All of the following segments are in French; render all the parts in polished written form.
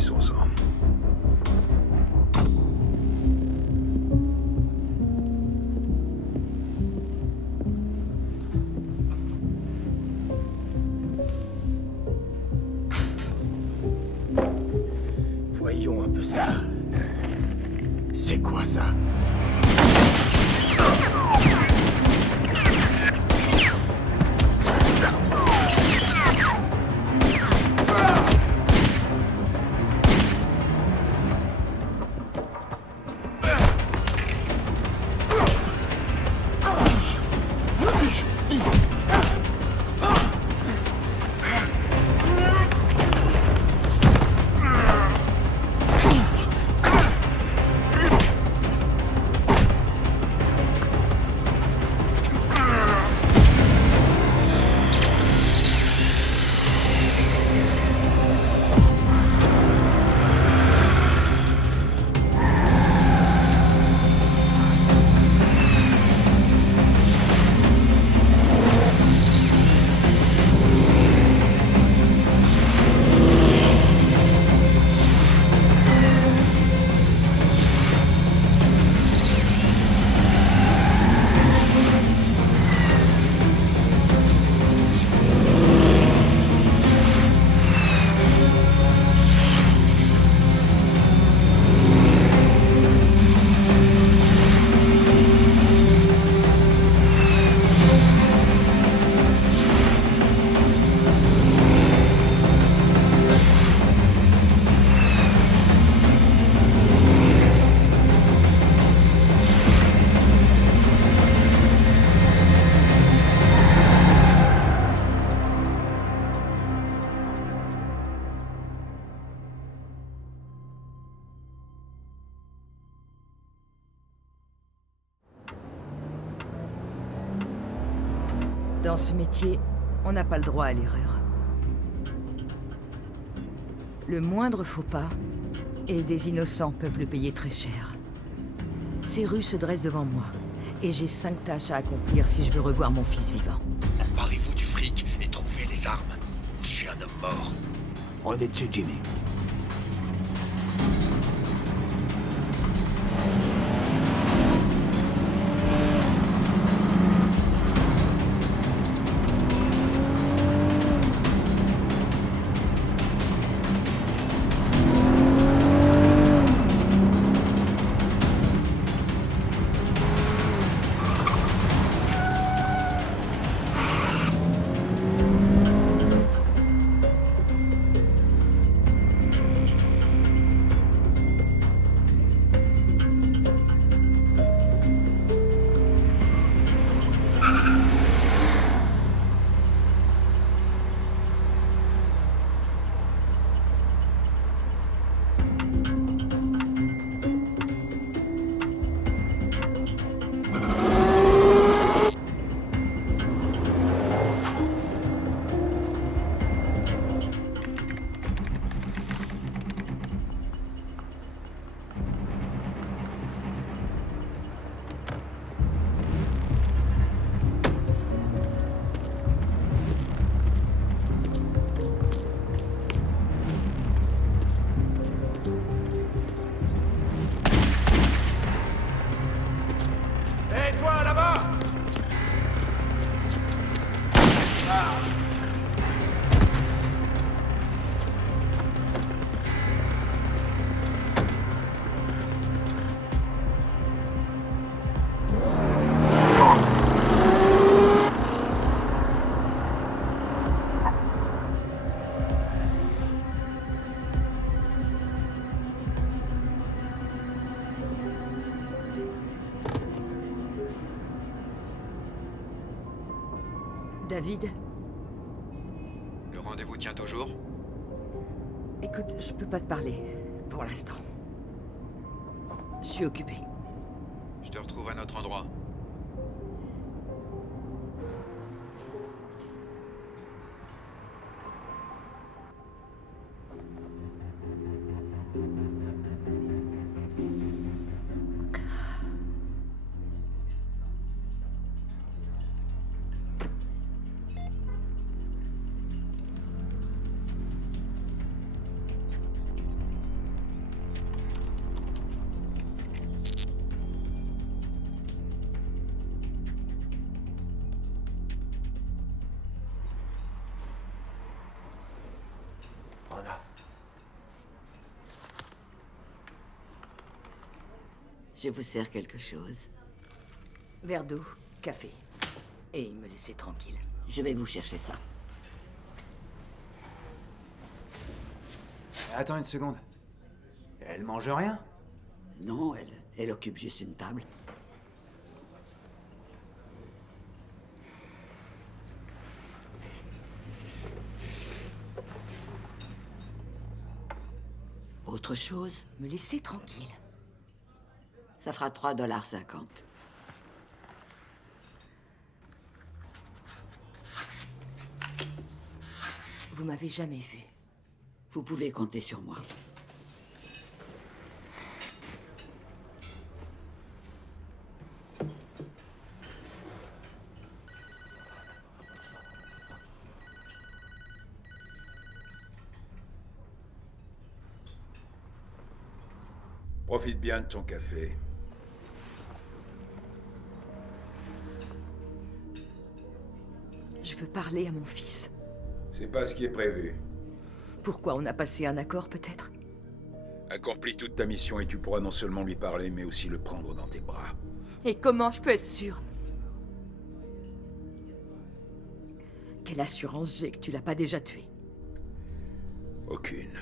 Finissons-en. Voyons un peu ça. C'est quoi ça? Dans ce métier, on n'a pas le droit à l'erreur. Le moindre faux pas, et des innocents peuvent le payer très cher. Ces rues se dressent devant moi, et j'ai 5 tâches à accomplir si je veux revoir mon fils vivant. Emparez-vous du fric et trouvez les armes. Je suis un homme mort. On est dessus, Jimmy. David? Le rendez-vous tient toujours? Écoute, je peux pas te parler, pour l'instant. Je suis occupé. Je te retrouve à notre endroit. Anna. Je vous sers quelque chose. Verre d'eau, café. Et me laisser tranquille. Je vais vous chercher ça. Attends une seconde. Elle mange rien? Non, elle occupe juste une table. Autre chose? Me laisser tranquille. Ça fera 3,50 $. Vous m'avez jamais vu. Vous pouvez compter sur moi. Profite bien de ton café. Je veux parler à mon fils. C'est pas ce qui est prévu. Pourquoi on a passé un accord, peut-être? Accomplis toute ta mission et tu pourras non seulement lui parler, mais aussi le prendre dans tes bras. Et comment je peux être sûre? Quelle assurance j'ai que tu l'as pas déjà tué? Aucune.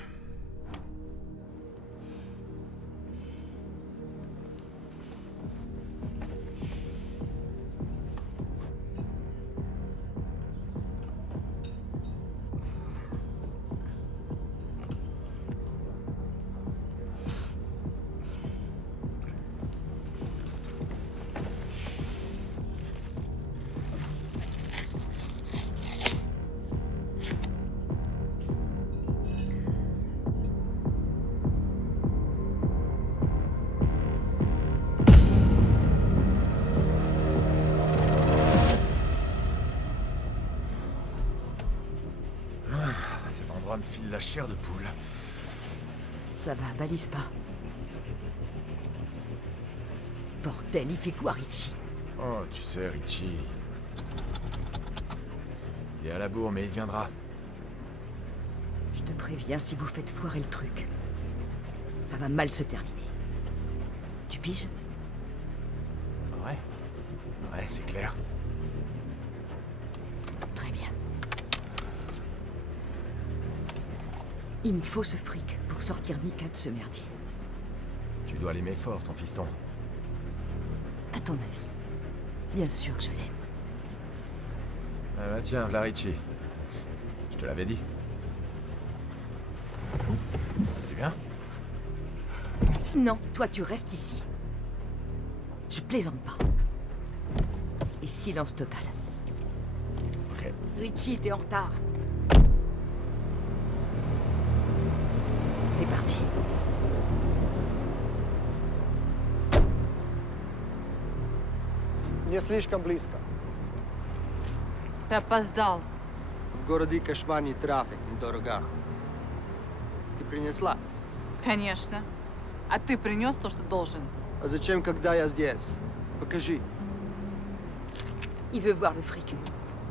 Cet endroit me file la chair de poule. Ça va, balise pas. Bordel, il fait quoi, Richie? Oh, tu sais, Richie... Il est à la bourre, mais il viendra. Je te préviens, si vous faites foirer le truc, ça va mal se terminer. Tu piges? Ouais. Ouais, c'est clair. Très bien. Il me faut ce fric pour sortir Mika de ce merdier. Tu dois l'aimer fort, ton fiston. À ton avis? Bien sûr que je l'aime. Ah bah tiens, v'là Richie. Je te l'avais dit. Tu viens? Non, toi tu restes ici. Je plaisante pas. Et silence total. Ok. Richie, t'es en retard. C'est parti. Не слишком близко. Ты опоздал. В городе кошмарный трафик на дорогах. Ты принесла? Конечно. А ты принес то, что должен. А зачем, когда я здесь? Покажи. Il veut voir le fric.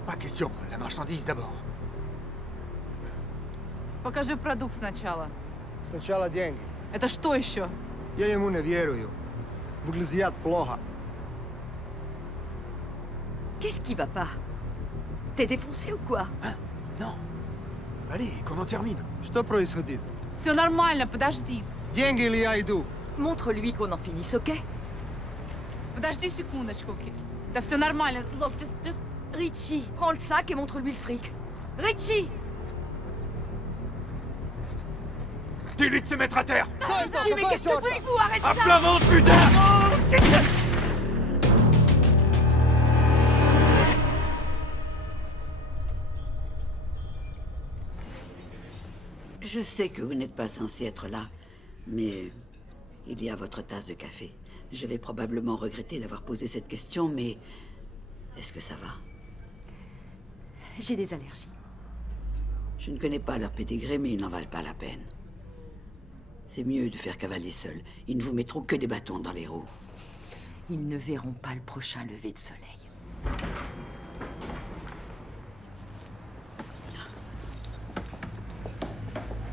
Pas question, la marchandise d'abord. Покажи продукт сначала. Сначала деньги. Это что еще? Я ему не верую. Выглядит плохо. Qu'est-ce qui va pas? T'es défoncé ou quoi? Hein? Non. Allez, qu'on en termine. Что происходит? Все нормально, подожди. Деньги или я иду? Montre-lui qu'on en finisse, ok? Подожди секундочку, Ки. Да все нормально. Look, just... Richie, prends le sac et montre-lui le fric. Richie! Dis-lui de se mettre à terre! Richie, mais qu'est-ce que tu fous? Arrête À ça! plat ventre, putain! Je sais que vous n'êtes pas censé être là, mais il y a votre tasse de café. Je vais probablement regretter d'avoir posé cette question, mais est-ce que ça va? J'ai des allergies. Je ne connais pas leur pédigré, mais ils n'en valent pas la peine. C'est mieux de faire cavaler seul. Ils ne vous mettront que des bâtons dans les roues. Ils ne verront pas le prochain lever de soleil.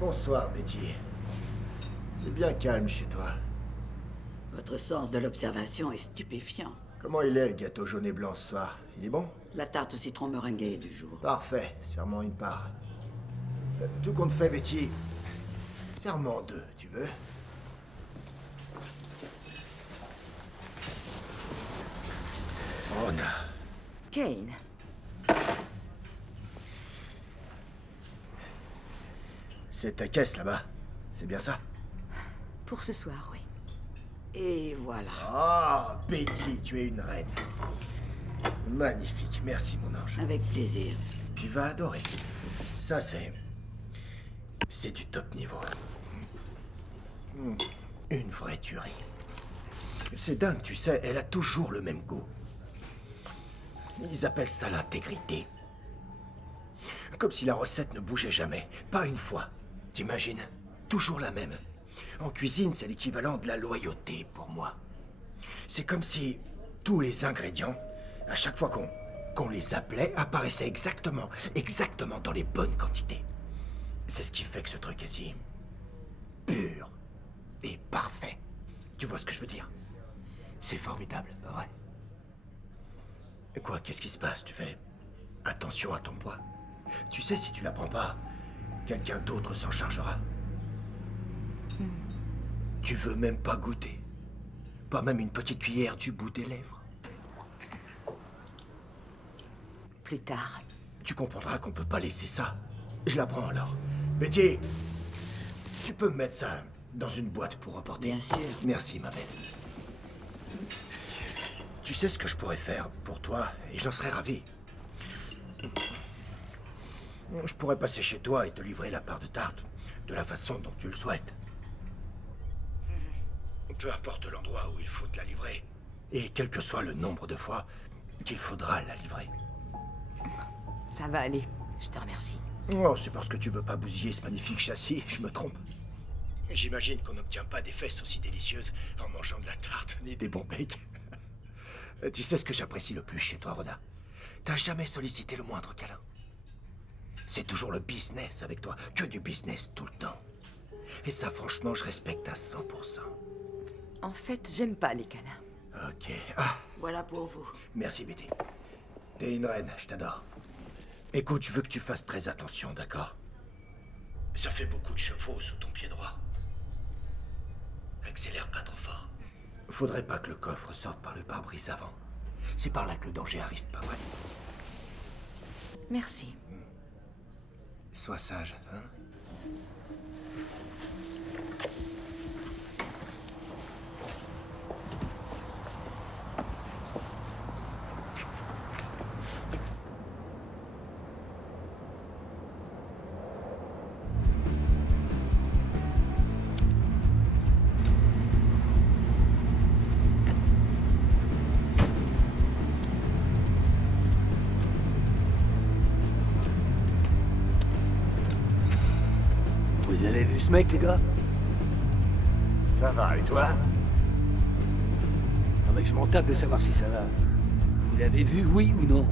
Bonsoir, Betty. C'est bien calme chez toi. Votre sens de l'observation est stupéfiant. Comment il est, le gâteau jaune et blanc, ce soir? Il est bon? La tarte au citron meringuée du jour. Parfait. Serment une part. Tout compte fait, Betty. Serment 2, tu veux? Rona. Kane, C'est ta caisse, là-bas. C'est bien ça? pour ce soir, oui. Et voilà. Ah, Betty, tu es une reine. Magnifique. Merci, mon ange. Avec plaisir. Tu vas adorer. Ça, c'est... C'est du top niveau. Une vraie tuerie. C'est dingue, tu sais, elle a toujours le même goût. Ils appellent ça l'intégrité. Comme si la recette ne bougeait jamais. Pas une fois. T'imagines? Toujours la même. En cuisine, c'est l'équivalent de la loyauté pour moi. C'est comme si tous les ingrédients, à chaque fois qu'on les appelait, apparaissaient exactement dans les bonnes quantités. C'est ce qui fait que ce truc est si pur et parfait. Tu vois ce que je veux dire? C'est formidable, pas vrai? Et quoi, qu'est-ce qui se passe? Tu fais attention à ton poids. Tu sais, si tu la prends pas, quelqu'un d'autre s'en chargera. Tu veux même pas goûter. Pas même une petite cuillère du bout des lèvres. Plus tard. Tu comprendras qu'on peut pas laisser ça. Je la prends alors. Betty, tu peux me mettre ça dans une boîte pour emporter? Bien sûr. Merci, ma belle. Tu sais ce que je pourrais faire pour toi, et j'en serais ravi. Je pourrais passer chez toi et te livrer la part de tarte de la façon dont tu le souhaites. Peu importe l'endroit où il faut te la livrer. Et quel que soit le nombre de fois qu'il faudra la livrer. Ça va aller. Je te remercie. Oh, c'est parce que tu veux pas bousiller ce magnifique châssis, je me trompe. J'imagine qu'on n'obtient pas des fesses aussi délicieuses en mangeant de la tarte, ni des bons becs. Tu sais ce que j'apprécie le plus chez toi, Rona? T'as jamais sollicité le moindre câlin. C'est toujours le business avec toi, que du business tout le temps. Et ça, franchement, je respecte à 100%. En fait, j'aime pas les câlins. Ok. Ah, Voilà pour vous. merci, Betty. T'es une reine, je t'adore. Écoute, je veux que tu fasses très attention, d'accord? Ça fait beaucoup de chevaux sous ton pied droit. Accélère pas trop fort. Faudrait pas que le coffre sorte par le pare-brise avant. C'est par là que le danger arrive, pas vrai? Merci. Sois sage, hein? Vous avez vu ce mec, les gars? Ça va, et toi? Non, mec, je m'en tape de savoir si ça va. Vous l'avez vu, oui ou non?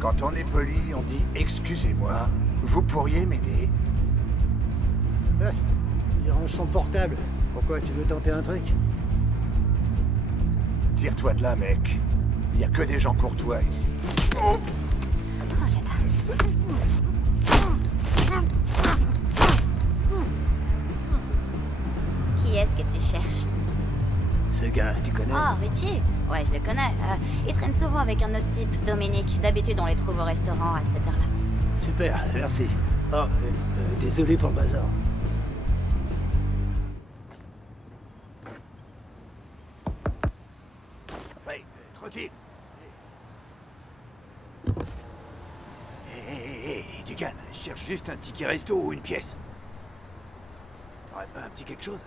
Quand on est poli, on dit « Excusez-moi, vous pourriez m'aider ?» Il range son portable. Pourquoi, tu veux tenter un truc? Tire-toi de là, mec. Il y a que des gens courtois ici. Qui est-ce que tu cherches? Ce gars, tu connais? Oh, Richie? Ouais, je le connais. Il traîne souvent avec un autre type, Dominique. D'habitude, on les trouve au restaurant à cette heure-là. Super, merci. Oh, désolé pour le bazar. Hey, tranquille. Hé, du calme. Je cherche juste un ticket resto ou une pièce. T'aurais pas un petit quelque chose?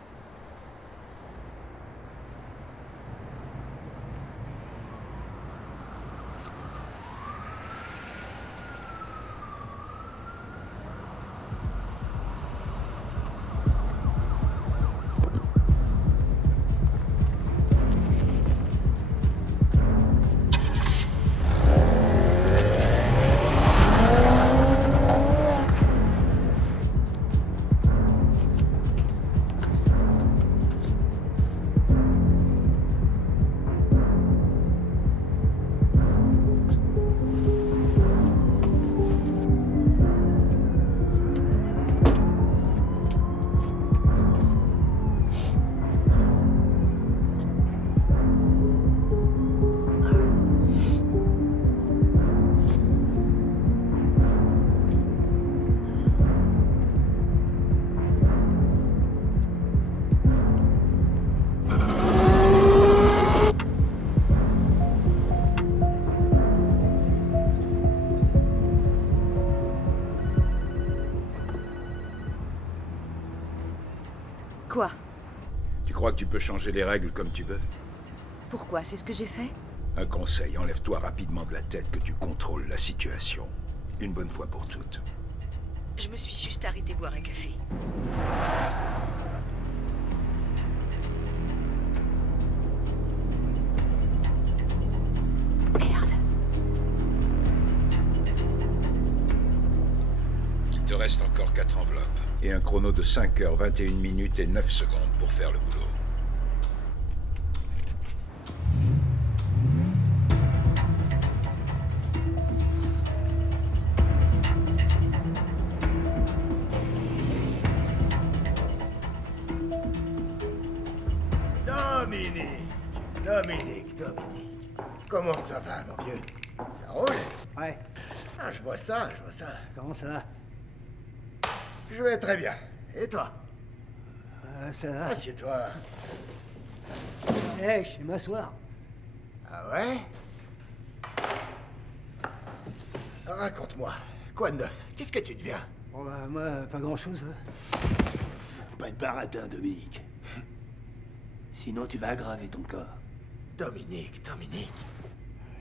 crois que tu peux changer les règles comme tu veux? Pourquoi? C'est ce que j'ai fait? Un conseil, enlève-toi rapidement de la tête que tu contrôles la situation. Une bonne fois pour toutes. Je me suis juste arrêté boire un café. Merde. Il te reste encore 4 enveloppes. Et un chrono de 5 heures, 21 minutes et 9 secondes pour faire le boulot. Dominique. Comment ça va, mon vieux? Ça roule? Ouais, Ah, je vois ça. comment ça va? Je vais très bien. Et toi? Ça va. Assieds-toi. Eh, je sais m'asseoir. Ah ouais? Raconte-moi. Quoi de neuf? Qu'est-ce que tu deviens? Bon, bah, moi, pas grand-chose. Pas de baratin, Dominique. Sinon, tu vas aggraver ton corps. Dominique.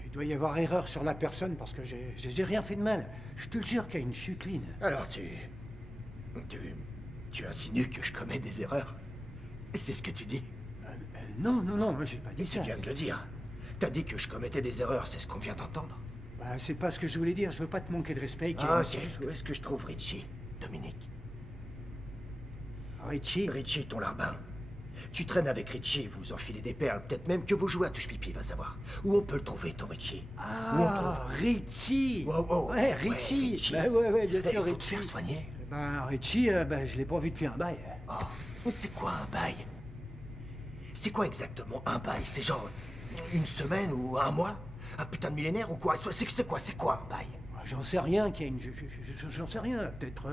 Il doit y avoir erreur sur la personne parce que j'ai rien fait de mal. Je te le jure qu'il y a une chuteline. Alors tu insinues que je commets des erreurs? C'est ce que tu dis? Non, j'ai pas dit Tu ça. viens de le dire. T'as dit que je commettais des erreurs, c'est ce qu'on vient d'entendre. Bah, c'est pas ce que je voulais dire. Je veux pas te manquer de respect. Ah, ok. Où est-ce que je trouve Richie, Dominique? Richie. Richie, ton larbin. Tu traînes avec Richie, vous enfilez des perles, peut-être même que vous jouez à touche-pipi, va savoir. Où on peut le trouver, ton Richie? Où on trouve? Richie. Wow. Ouais, Richie. Bah, ouais, bien sûr, Il faut te Richie. faire soigner. Richie, je l'ai pas vu depuis un bail. Oh, mais c'est quoi un bail? C'est quoi exactement un bail? C'est genre une semaine ou un mois? Un putain de millénaire ou quoi? C'est quoi un bail? J'en sais rien, Kane. J'en sais rien. Peut-être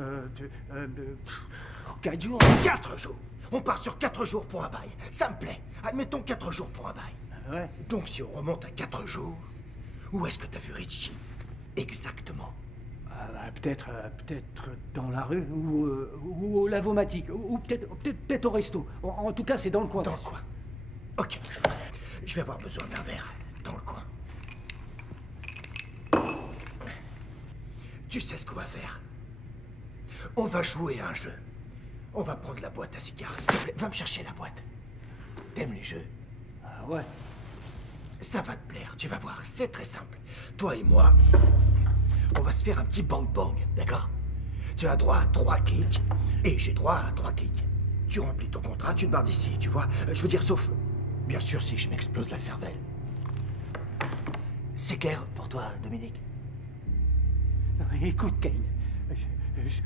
4 jours. 4 jours. On part sur 4 jours pour un bail. Ça me plaît. Admettons 4 jours pour un bail. Ouais. Donc si on remonte à 4 jours, où est-ce que t'as vu Richie? Exactement. Peut-être dans la rue ou au lavomatique ou peut-être au resto. En tout cas, c'est dans le coin. Dans le coin. Ok, je vais avoir besoin d'un verre. Dans le coin. Tu sais ce qu'on va faire? On va jouer à un jeu. On va prendre la boîte à cigares. S'il te plaît, va me chercher la boîte. T'aimes les jeux? Ah ouais. Ça va te plaire, tu vas voir. C'est très simple. Toi et moi, on va se faire un petit bang-bang, d'accord? Tu as droit à 3 clics, et j'ai droit à 3 clics. Tu remplis ton contrat, tu te barres d'ici, tu vois? Je veux dire, sauf... Bien sûr, si je m'explose la cervelle. C'est clair pour toi, Dominique? Non, écoute, Kane.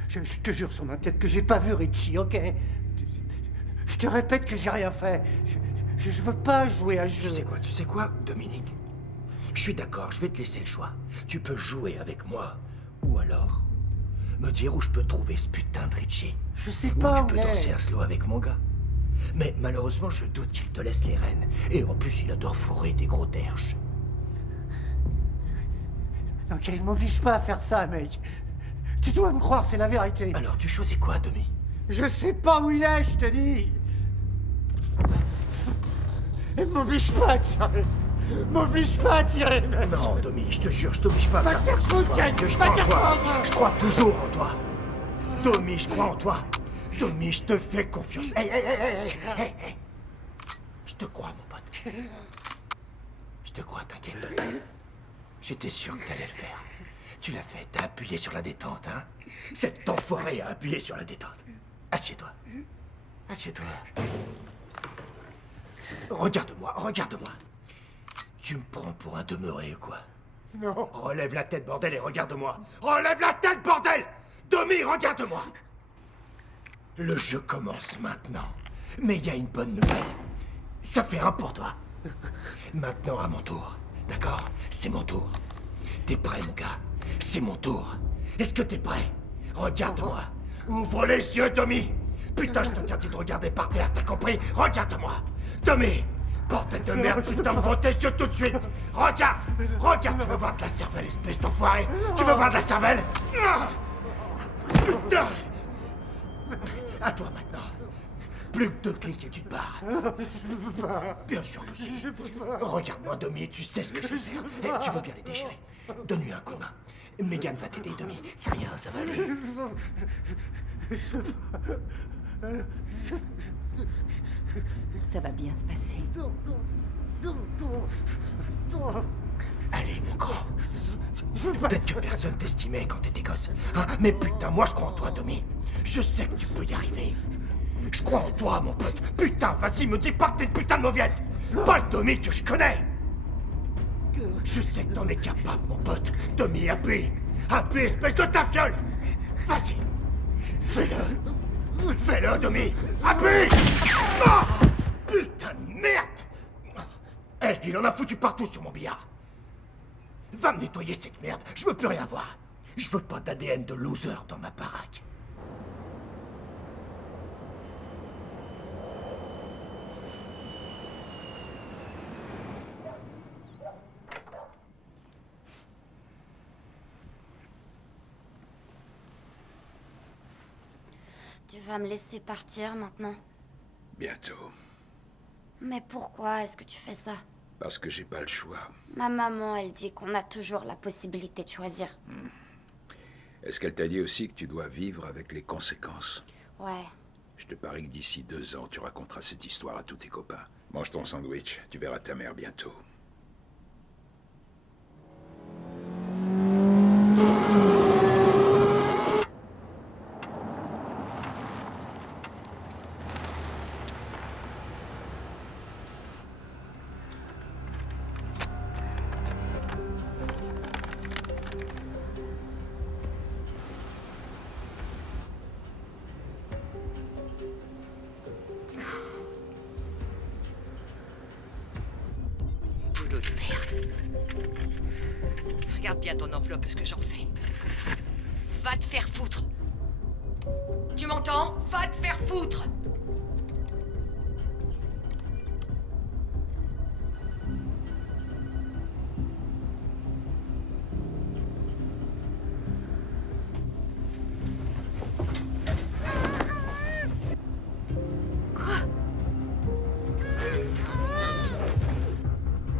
Je te jure sur ma tête que j'ai pas vu Richie, ok? Je te répète que j'ai rien fait. Je veux pas jouer à jeu. Tu sais quoi, Dominique? Je suis d'accord, je vais te laisser le choix. Tu peux jouer avec moi, ou alors me dire où je peux trouver ce putain de Richie. Je sais Ou pas, tu peux danser un slow avec mon gars. Mais malheureusement, je doute qu'il te laisse les rênes. Et en plus, il adore fourrer des gros derches. Ok, il m'oblige pas à faire ça, mec. Tu dois me croire, c'est la vérité. Alors, tu choisis quoi, Domi? Je sais pas où il est, je te dis. Et m'oblige pas à tirer. M'oblige pas à tirer, mec. Non, Domi, je te jure, je t'oblige pas à Va faire te faire quoi que ce foutre, soit. Kane. Que je Va crois en te toi. faire foutre. Je crois toujours en toi. Domi, je crois en toi. Domi, je te fais confiance. Hey. Je te crois, mon pote. Je te crois, t'inquiète. J'étais sûr que t'allais le faire. Tu l'as fait, t'as appuyé sur la détente, hein? Cet enfoiré a appuyé sur la détente. Assieds-toi. Assieds-toi. Regarde-moi. Tu me prends pour un demeuré ou quoi? Non. Relève la tête, bordel, et regarde-moi. Relève la tête, bordel! Domi, regarde-moi! Le jeu commence maintenant. Mais il y a une bonne nouvelle. Ça fait 1 pour toi. Maintenant, à mon tour. D'accord? C'est mon tour. T'es prêt, mon gars? C'est mon tour. Est-ce que t'es prêt? Regarde-moi. Ouvre les yeux, Domi. Putain, je t'interdis de regarder par terre, t'as compris? Regarde-moi. Domi! Bordel de merde, putain, ouvre tes yeux tout de suite. Regarde, tu veux voir de la cervelle, espèce d'enfoiré? Tu veux voir de la cervelle? Ah, putain! À toi maintenant. Plus que 2 clics et tu te barres. Bien sûr que si. Regarde-moi, Domi, tu sais ce que je vais faire. Eh, tu veux bien les déchirer. Donne-lui un coup de main. Megan va t'aider, Domi. C'est rien, ça va aller. Ça va bien se passer. Allez, mon grand. Peut-être que personne t'estimait quand t'étais gosse. Hein, mais putain, moi je crois en toi, Domi. Je sais que tu peux y arriver. Je crois en toi, mon pote. Putain, vas-y, me dis pas que t'es une putain de mauviette. Pas le Domi que je connais. Je sais que t'en es capable, mon pote. Domi, appuie. Appuie, espèce de ta fiole. Vas-y. Fais-le. Fais-le, Domi. Appuie. Ah, putain de merde. Eh, il en a foutu partout sur mon billard. Va me nettoyer cette merde. Je veux plus rien voir. Je veux pas d'ADN de loser dans ma baraque. Tu vas me laisser partir maintenant? Bientôt. Mais pourquoi est-ce que tu fais ça? Parce que j'ai pas le choix. Ma maman, elle dit qu'on a toujours la possibilité de choisir. Est-ce qu'elle t'a dit aussi que tu dois vivre avec les conséquences? Ouais. Je te parie que d'ici 2 ans, tu raconteras cette histoire à tous tes copains. Mange ton sandwich, tu verras ta mère bientôt. Boulot de merde. Regarde bien ton enveloppe, ce que j'en fais. Va te faire foutre. Tu m'entends? Va te faire foutre.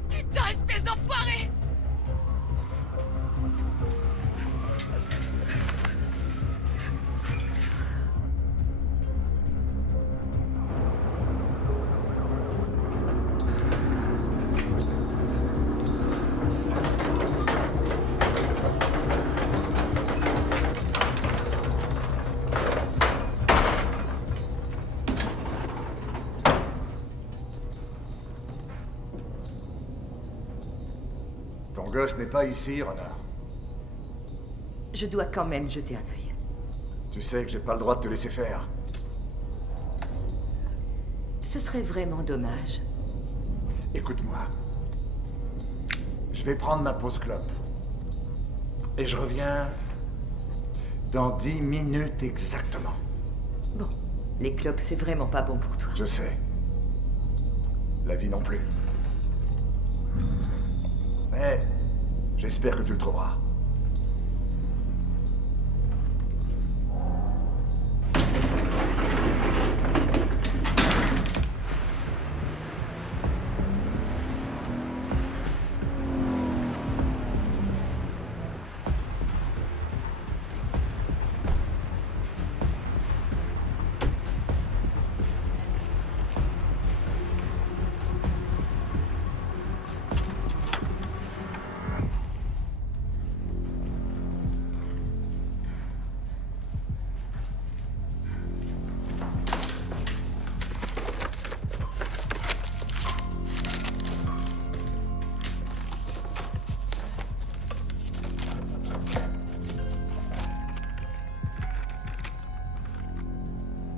Putain, espèce d'enfoiré! Ton gosse n'est pas ici, renard. Je dois quand même jeter un œil. Tu sais que j'ai pas le droit de te laisser faire. Ce serait vraiment dommage. Écoute-moi. Je vais prendre ma pause clope. Et je reviens dans 10 minutes exactement. Bon, les clopes, c'est vraiment pas bon pour toi. Je sais. La vie non plus. Mais j'espère que tu le trouveras.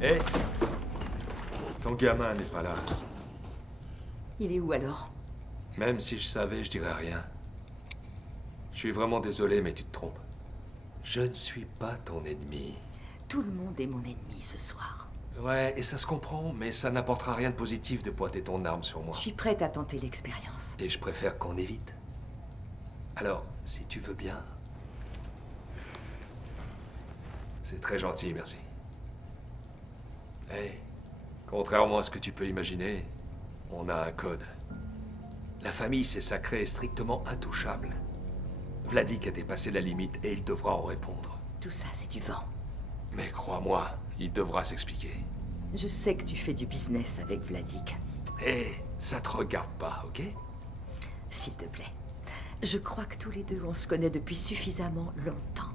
Hé, ton gamin n'est pas là. Il est où alors? Même si je savais, je dirais rien. Je suis vraiment désolé, mais tu te trompes. Je ne suis pas ton ennemi. Tout le monde est mon ennemi ce soir. Ouais, et ça se comprend, mais ça n'apportera rien de positif de pointer ton arme sur moi. Je suis prête à tenter l'expérience. Et je préfère qu'on évite. Alors, si tu veux bien... C'est très gentil, merci. Hey, Contrairement à ce que tu peux imaginer, on a un code. La famille s'est sacrée et strictement intouchable. Vladik a dépassé la limite et il devra en répondre. Tout ça, c'est du vent. Mais crois-moi, il devra s'expliquer. Je sais que tu fais du business avec Vladik. Hé, ça te regarde pas, ok? S'il te plaît. Je crois que tous les deux, on se connaît depuis suffisamment longtemps.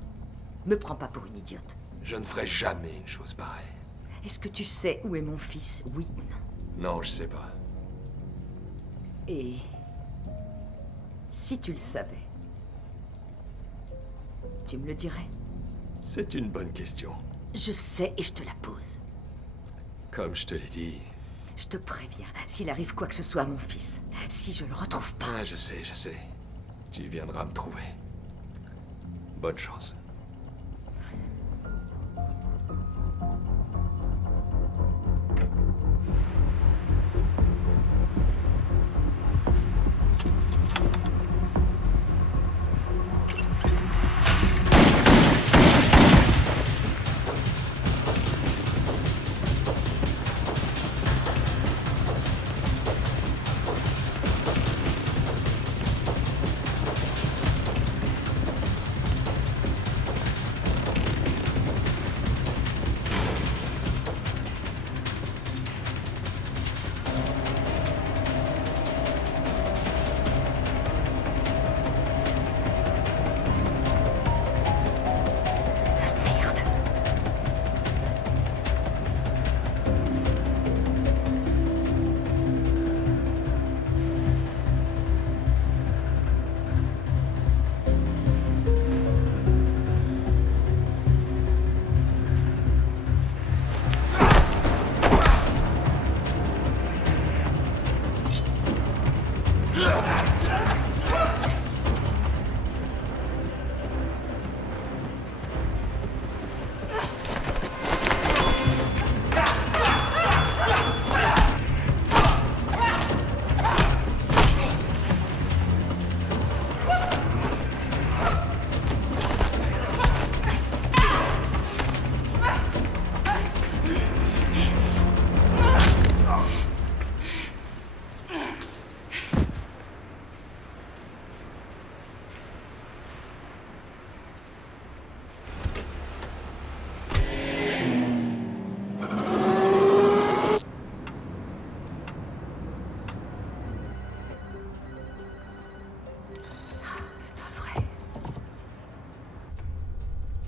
Me prends pas pour une idiote. Je ne ferai jamais une chose pareille. Est-ce que tu sais où est mon fils, oui ou non? Non, je sais pas. Et... si tu le savais, tu me le dirais? C'est une bonne question. Je sais et je te la pose. Comme je te l'ai dit... Je te préviens, s'il arrive quoi que ce soit à mon fils, si je le retrouve pas... Ah, je sais. Tu viendras me trouver. Bonne chance.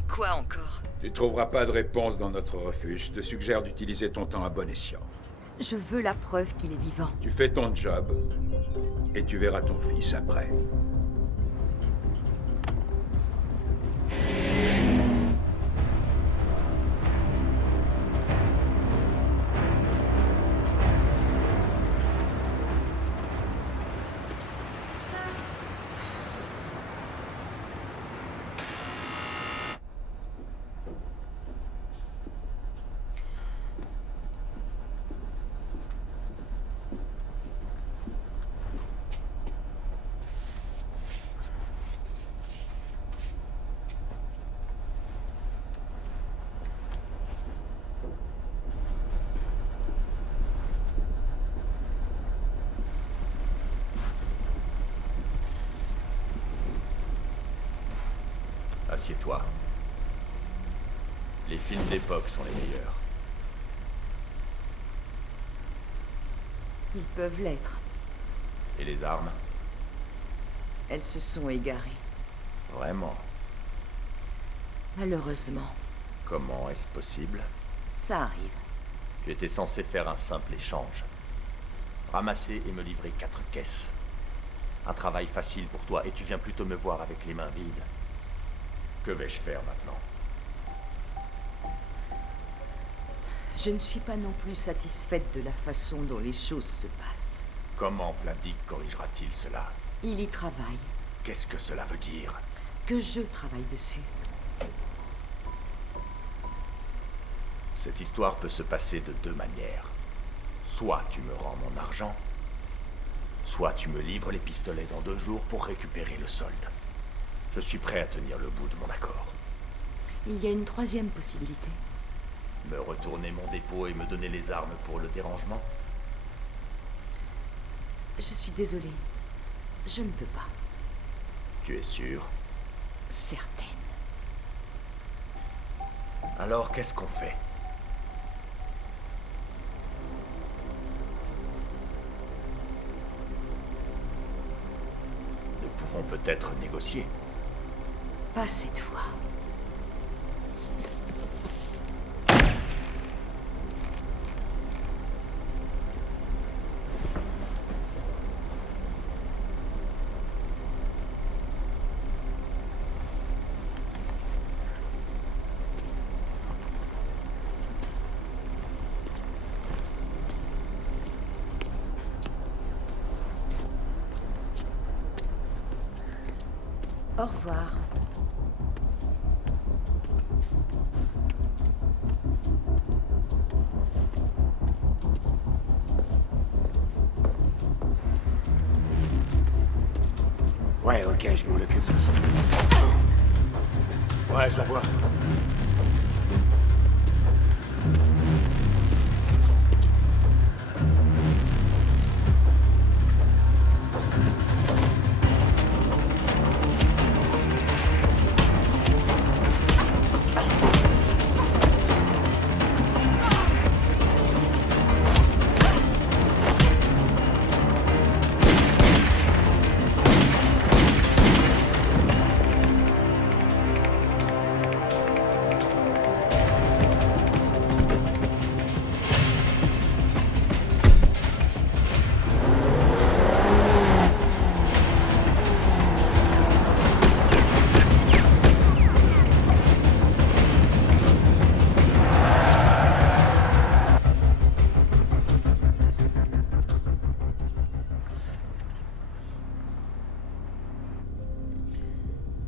Quoi encore? Tu trouveras pas de réponse dans notre refuge. Je te suggère d'utiliser ton temps à bon escient. Je veux la preuve qu'il est vivant. Tu fais ton job, et tu verras ton fils après. Assieds-toi. Les films d'époque sont les meilleurs. Ils peuvent l'être. Et les armes? Elles se sont égarées. Vraiment? Malheureusement. Comment est-ce possible? Ça arrive. Tu étais censé faire un simple échange. Ramasser et me livrer 4 caisses. Un travail facile pour toi et tu viens plutôt me voir avec les mains vides. Que vais-je faire maintenant? Je ne suis pas non plus satisfaite de la façon dont les choses se passent. Comment Vladik corrigera-t-il cela? Il y travaille. Qu'est-ce que cela veut dire? Que je travaille dessus. Cette histoire peut se passer de 2 manières. Soit tu me rends mon argent, soit tu me livres les pistolets dans 2 jours pour récupérer le solde. Je suis prêt à tenir le bout de mon accord. Il y a une 3e possibilité. Me retourner mon dépôt et me donner les armes pour le dérangement? Je suis désolée. Je ne peux pas. Tu es sûr? Certaine. Alors qu'est-ce qu'on fait? Nous pouvons peut-être négocier. Pas cette fois. Au revoir. Ouais, ok, je m'en occupe. Ouais, je la vois.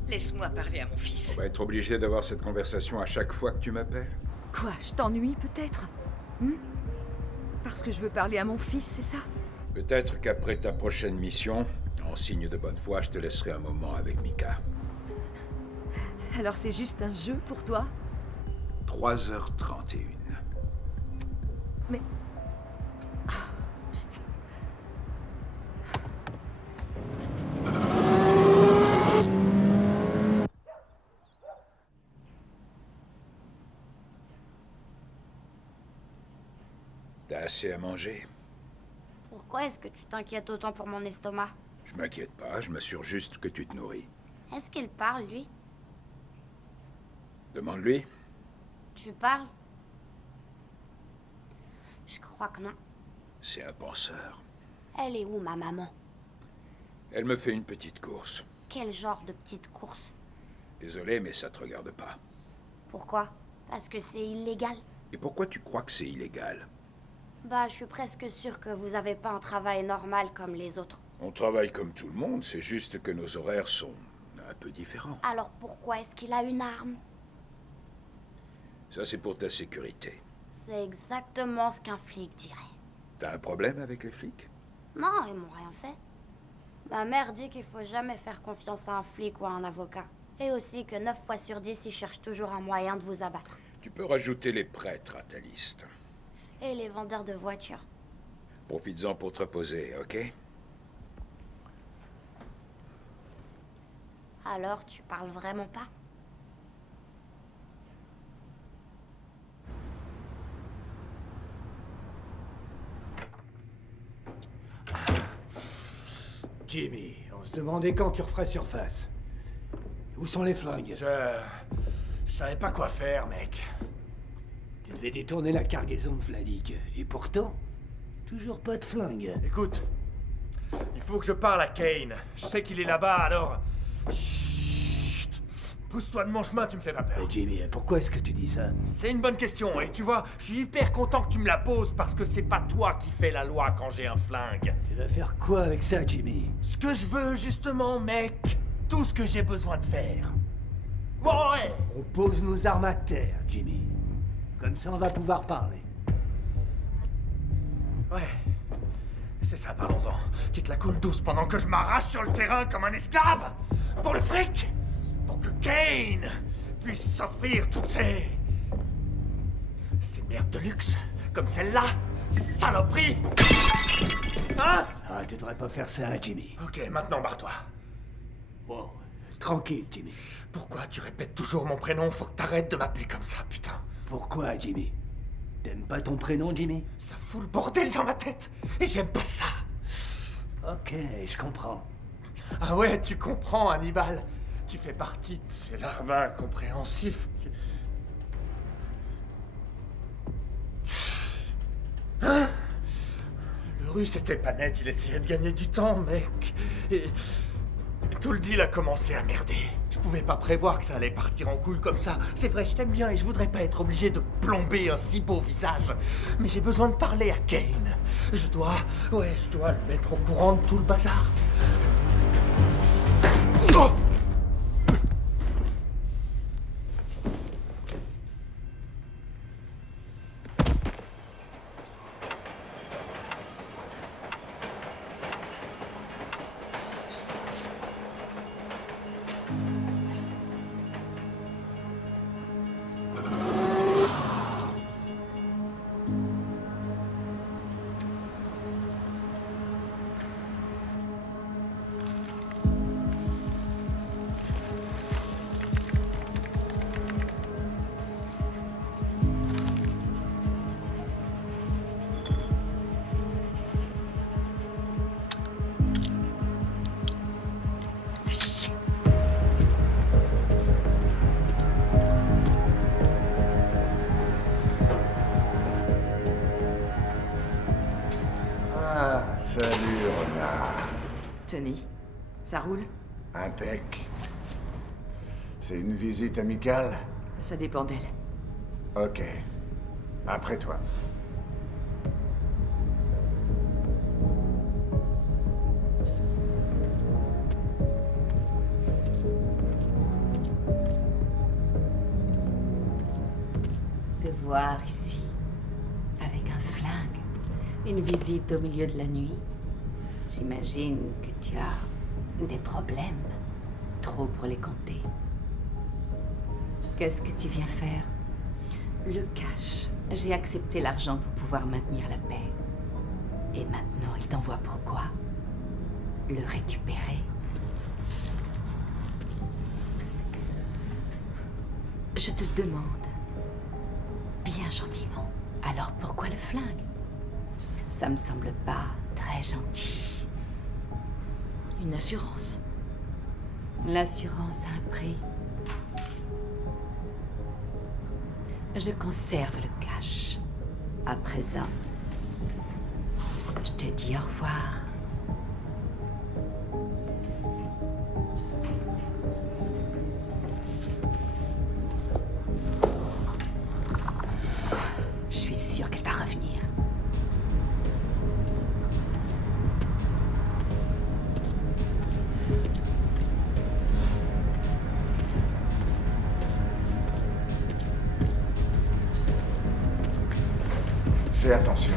Laisse-moi parler à mon fils. On va être obligé d'avoir cette conversation à chaque fois que tu m'appelles. Quoi, je t'ennuie peut-être? Parce que je veux parler à mon fils, c'est ça? Peut-être qu'après ta prochaine mission, en signe de bonne foi, je te laisserai un moment avec Mika. Alors c'est juste un jeu pour toi? 3h31. Mais... Ah, putain. T'as assez à manger? Pourquoi est-ce que tu t'inquiètes autant pour mon estomac? Je m'inquiète pas, je m'assure juste que tu te nourris. Est-ce qu'il parle, lui? Demande-lui. Tu parles? Je crois que non. C'est un penseur. Elle est où, ma maman? Elle me fait une petite course. Quel genre de petite course? Désolé, mais ça te regarde pas. Pourquoi? Parce que c'est illégal. Et pourquoi tu crois que c'est illégal? Bah, je suis presque sûre que vous avez pas un travail normal comme les autres. On travaille comme tout le monde, c'est juste que nos horaires sont un peu différents. Alors pourquoi est-ce qu'il a une arme? Ça, c'est pour ta sécurité. C'est exactement ce qu'un flic dirait. T'as un problème avec les flics? Non, ils m'ont rien fait. Ma mère dit qu'il faut jamais faire confiance à un flic ou à un avocat. Et aussi que 9 fois sur 10, ils cherchent toujours un moyen de vous abattre. Tu peux rajouter les prêtres à ta liste. Et les vendeurs de voitures. Profites-en pour te reposer, ok? Alors, tu parles vraiment pas? Jimmy, on se demandait quand tu referais surface. Où sont les flingues? Je savais pas quoi faire, mec. Tu devais détourner la cargaison de Vladik. Et pourtant, toujours pas de flingue. Écoute, il faut que je parle à Kane. Je sais qu'il est là-bas, alors... Chut. Pousse-toi de mon chemin, tu me fais pas peur. Jimmy, pourquoi est-ce que tu dis ça? C'est une bonne question, et tu vois, je suis hyper content que tu me la poses parce que c'est pas toi qui fais la loi quand j'ai un flingue. Tu vas faire quoi avec ça, Jimmy? Ce que je veux, justement, mec. Tout ce que j'ai besoin de faire. Ouais! On pose nos armes à terre, Jimmy. Comme ça, on va pouvoir parler. Ouais. C'est ça, parlons-en. Tu te la coules douce pendant que je m'arrache sur le terrain comme un esclave? Pour le fric? Pour que Kane puisse s'offrir toutes ces Ces merdes de luxe, comme celle-là, ces saloperies. Hein? Ah, tu devrais pas faire ça, Jimmy. Ok, maintenant barre-toi. Bon, tranquille, Jimmy. Pourquoi tu répètes toujours mon prénom? Faut que t'arrêtes de m'appeler comme ça, putain. Pourquoi, Jimmy? T'aimes pas ton prénom, Jimmy? Ça fout le bordel dans ma tête, et j'aime pas ça. Ok, je comprends. Ah ouais, tu comprends, Hannibal. Tu fais partie de ces larbins incompréhensifs. Hein? Le russe était pas net, il essayait de gagner du temps, mec. Et tout le deal a commencé à merder. Je pouvais pas prévoir que ça allait partir en couille comme ça. C'est vrai, je t'aime bien et je voudrais pas être obligé de plomber un si beau visage. Mais j'ai besoin de parler à Kane. Je dois le mettre au courant de tout le bazar. Oh! Salut, renard. Tony, ça roule? Impec. C'est une visite amicale? Ça dépend d'elle. Ok. Après toi. Te voir ici, avec un flingue, une visite au milieu de la nuit. J'imagine que tu as des problèmes, trop pour les compter. Qu'est-ce que tu viens faire? Le cash. J'ai accepté l'argent pour pouvoir maintenir la paix. Et maintenant, il t'envoie pourquoi? Le récupérer. Je te le demande. Bien gentiment. Alors pourquoi le flingue? Ça me semble pas très gentil. Une assurance. L'assurance a un prix. Je conserve le cash. À présent, je te dis au revoir. Je suis sûre qu'elle va revenir. Fais attention.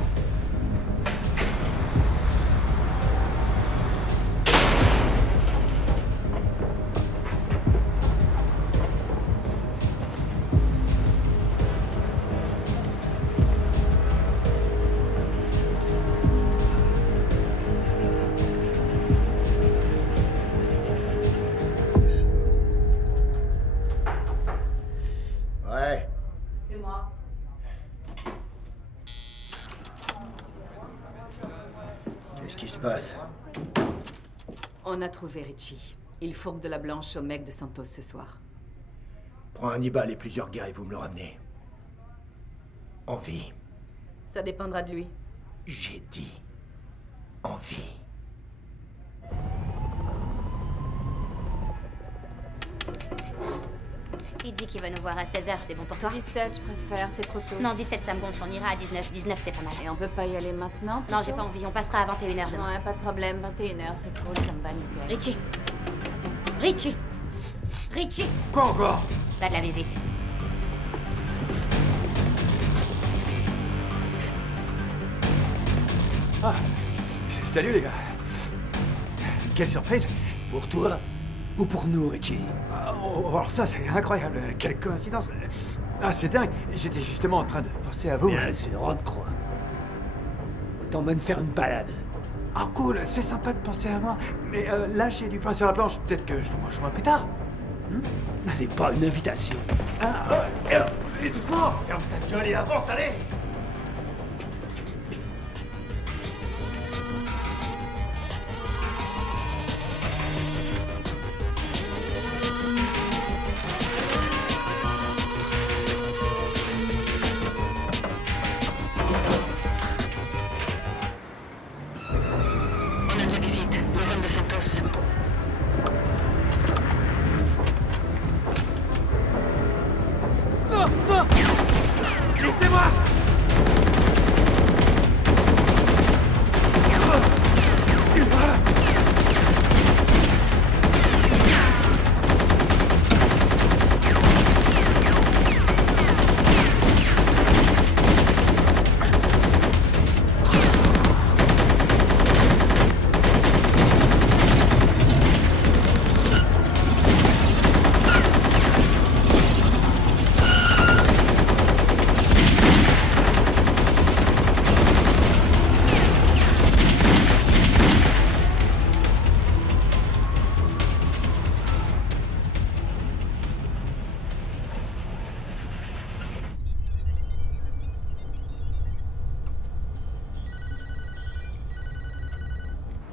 Ouais. C'est moi. Qu'est-ce qui se passe? On a trouvé Richie. Il fourgue de la blanche au mec de Santos ce soir. Prends Hannibal et plusieurs gars et vous me le ramenez. En vie. Ça dépendra de lui. J'ai dit. En vie. Il dit qu'il va nous voir à 16h, c'est bon pour toi? 17, je préfère, c'est trop tôt. Non, 17, ça me gonfle, on ira à 19. 19, c'est pas mal. Et on peut pas y aller maintenant? Non, plutôt? j'ai pas envie, on passera à 21h demain. Ouais, pas de problème, 21h, c'est cool, ça me va nickel. Richie! Richie! Richie! Quoi encore? T'as de la visite. Ah, salut les gars. Quelle surprise. Pour toi? Ou pour nous, Richie? Oh, alors ça, c'est incroyable. Quelle coïncidence. Ah, c'est dingue. J'étais justement en train de penser à vous. Bien sûr, on te croit. Autant même faire une balade. Ah, cool. C'est sympa de penser à moi. Mais là, j'ai du pain sur la planche. Peut-être que je vous rejoins plus tard. C'est pas une invitation. Et doucement. Ferme ta gueule et avance, allez. On a de la visite, les hommes de Santos. Non, non. Laissez-moi.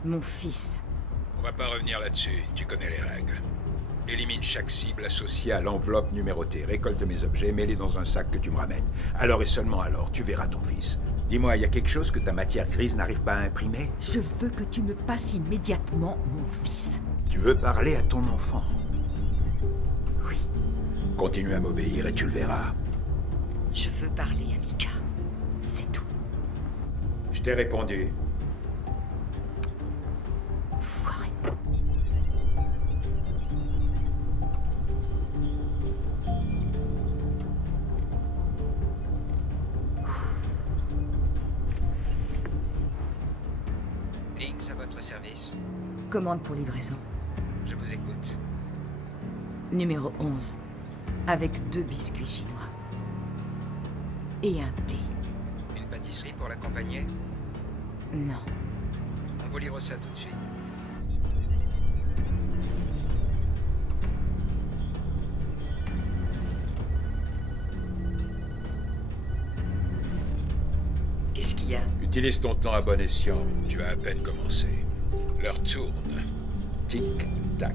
Mon fils. On va pas revenir là-dessus, tu connais les règles. Élimine chaque cible associée à l'enveloppe numérotée, récolte mes objets, mets-les dans un sac que tu me ramènes. Alors et seulement alors, tu verras ton fils. Dis-moi, il y a quelque chose que ta matière grise n'arrive pas à imprimer? Je veux que tu me passes immédiatement mon fils. Tu veux parler à ton enfant? Oui. Continue à m'obéir et tu le verras. Je veux parler à Mika. C'est tout. Je t'ai répondu. Foiré. Lynx à votre service. Commande pour livraison. Je vous écoute. Numéro 11. Avec 2 biscuits chinois. Et un thé. Une pâtisserie pour l'accompagner? Non. On vous livre ça tout de suite. Qu'est-ce qu'il y a? Utilise ton temps à bon escient. Tu as à peine commencé. L'heure tourne. Tic-tac.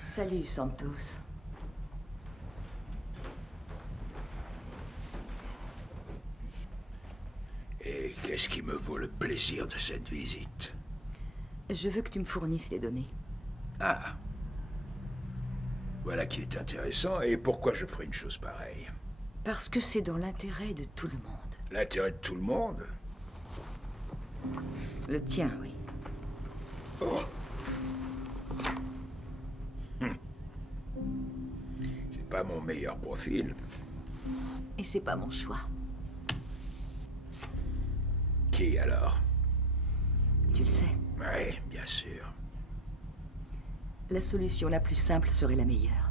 Salut, Santos. Et qu'est-ce qui me vaut le plaisir de cette visite? Je veux que tu me fournisses les données. Ah. Voilà qui est intéressant. Et pourquoi je ferais une chose pareille? Parce que c'est dans l'intérêt de tout le monde. L'intérêt de tout le monde? Le tien, oui. Oh. C'est pas mon meilleur profil. Et c'est pas mon choix. Qui alors? Tu le sais. Oui, bien sûr. La solution la plus simple serait la meilleure.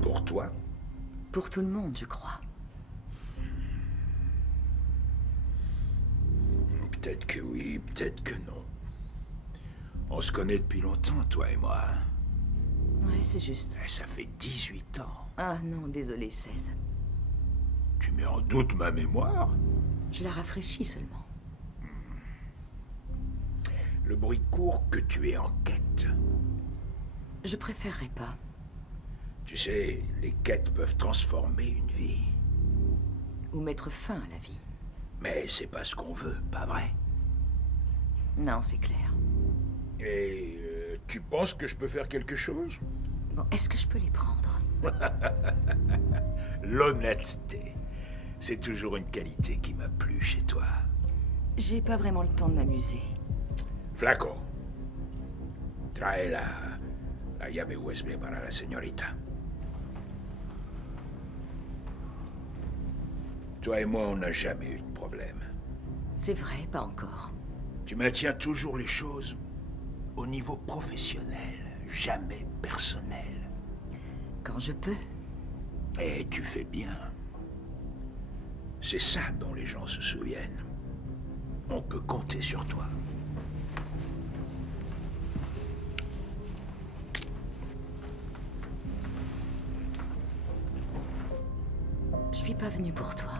Pour toi? Pour tout le monde, je crois. Peut-être que oui, peut-être que non. On se connaît depuis longtemps, toi et moi. Hein? Ouais, c'est juste. Ça fait 18 ans. Ah non, désolé, 16. Tu mets en doute ma mémoire? Je la rafraîchis seulement. Le bruit court que tu es en quête. Je préférerais pas. Tu sais, les quêtes peuvent transformer une vie. Ou mettre fin à la vie. Mais c'est pas ce qu'on veut, pas vrai? Non, c'est clair. Et Tu penses que je peux faire quelque chose? Bon, est-ce que je peux les prendre? L'honnêteté. C'est toujours une qualité qui m'a plu chez toi. J'ai pas vraiment le temps de m'amuser. Flaco. Trae la llave USB para la señorita. Toi et moi, on n'a jamais eu de problème. C'est vrai, pas encore. Tu maintiens toujours les choses au niveau professionnel, jamais personnel. Quand je peux. Et tu fais bien. C'est ça dont les gens se souviennent. On peut compter sur toi. Je suis pas venu pour toi.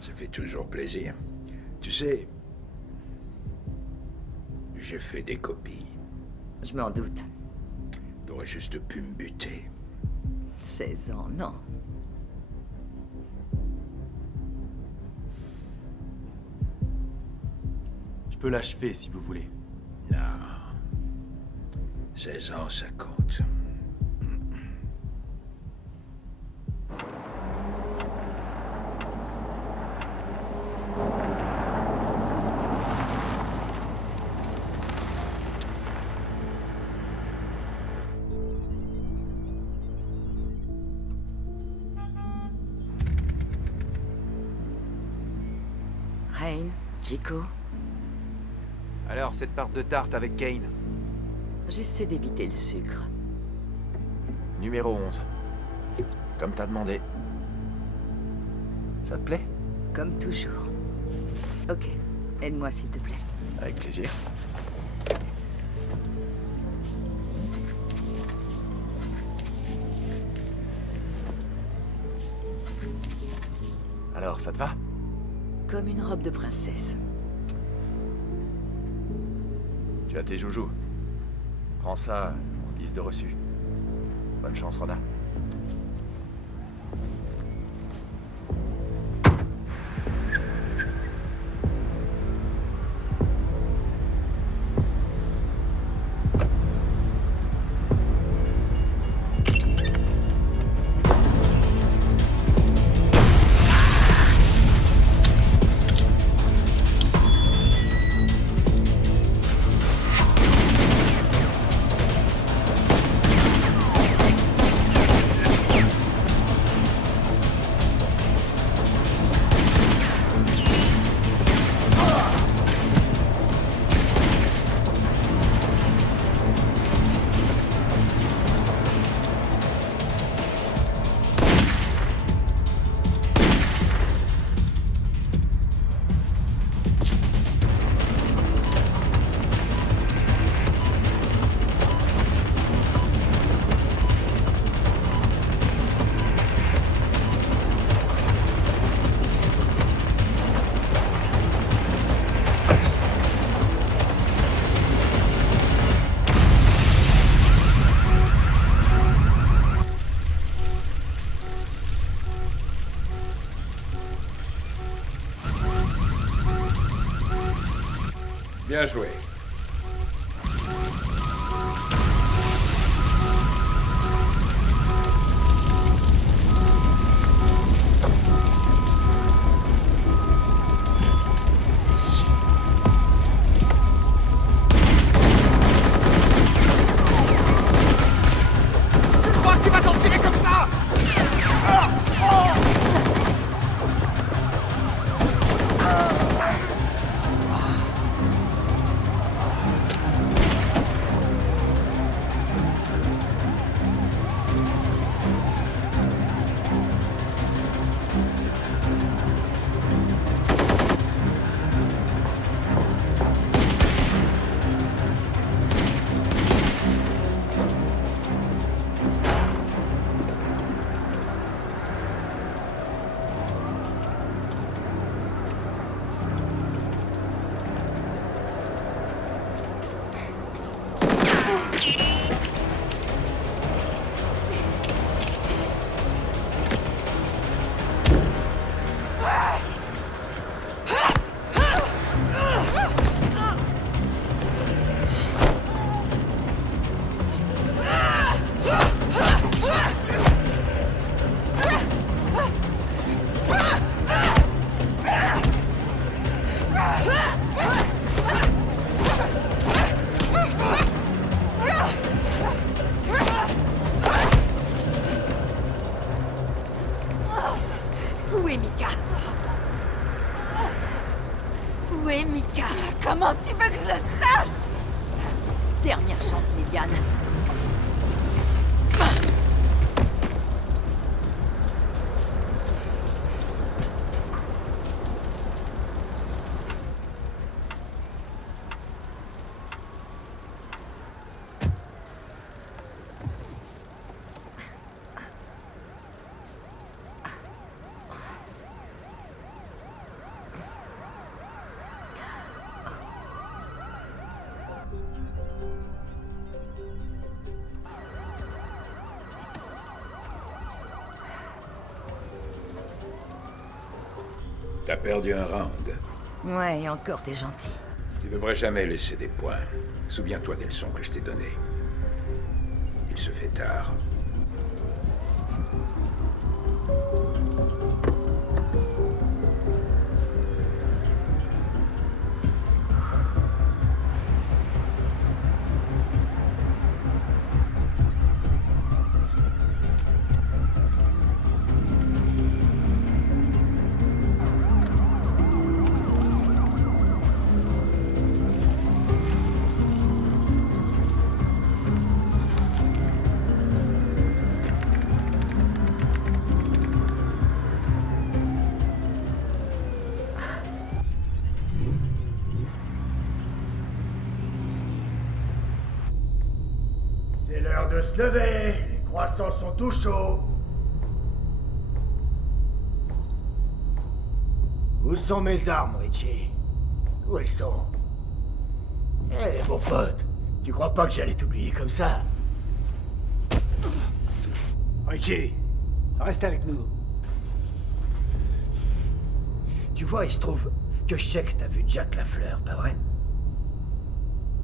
Ça fait toujours plaisir. Tu sais, j'ai fait des copies. Je m'en doute. T'aurais juste pu me buter. 16 ans, non. Je peux l'achever si vous voulez. Non. 16 ans, ça compte. Rain, Chico. Alors, cette part de tarte avec Kane? J'essaie d'éviter le sucre. Numéro 11. Comme t'as demandé. Ça te plaît? Comme toujours. Ok, aide-moi s'il te plaît. Avec plaisir. Alors, ça te va? Comme une robe de princesse. Tu as tes joujoux. Prends ça en guise de reçu. Bonne chance, Rona. Bien joué. Tu crois que tu vas t'en tirer comme ça? dernière chance, Liliane. T'as perdu un round. Ouais, et encore, t'es gentil. Tu devrais jamais laisser des points. Souviens-toi des leçons que je t'ai données. Il se fait tard. C'est l'heure de se lever. Les croissants sont tout chauds. Où sont mes armes, Richie? Où elles sont? Eh, mon pote, tu crois pas que j'allais t'oublier comme ça? Richie, reste avec nous. Tu vois, il se trouve que Sheik n'a vu Jack Lafleur, pas vrai?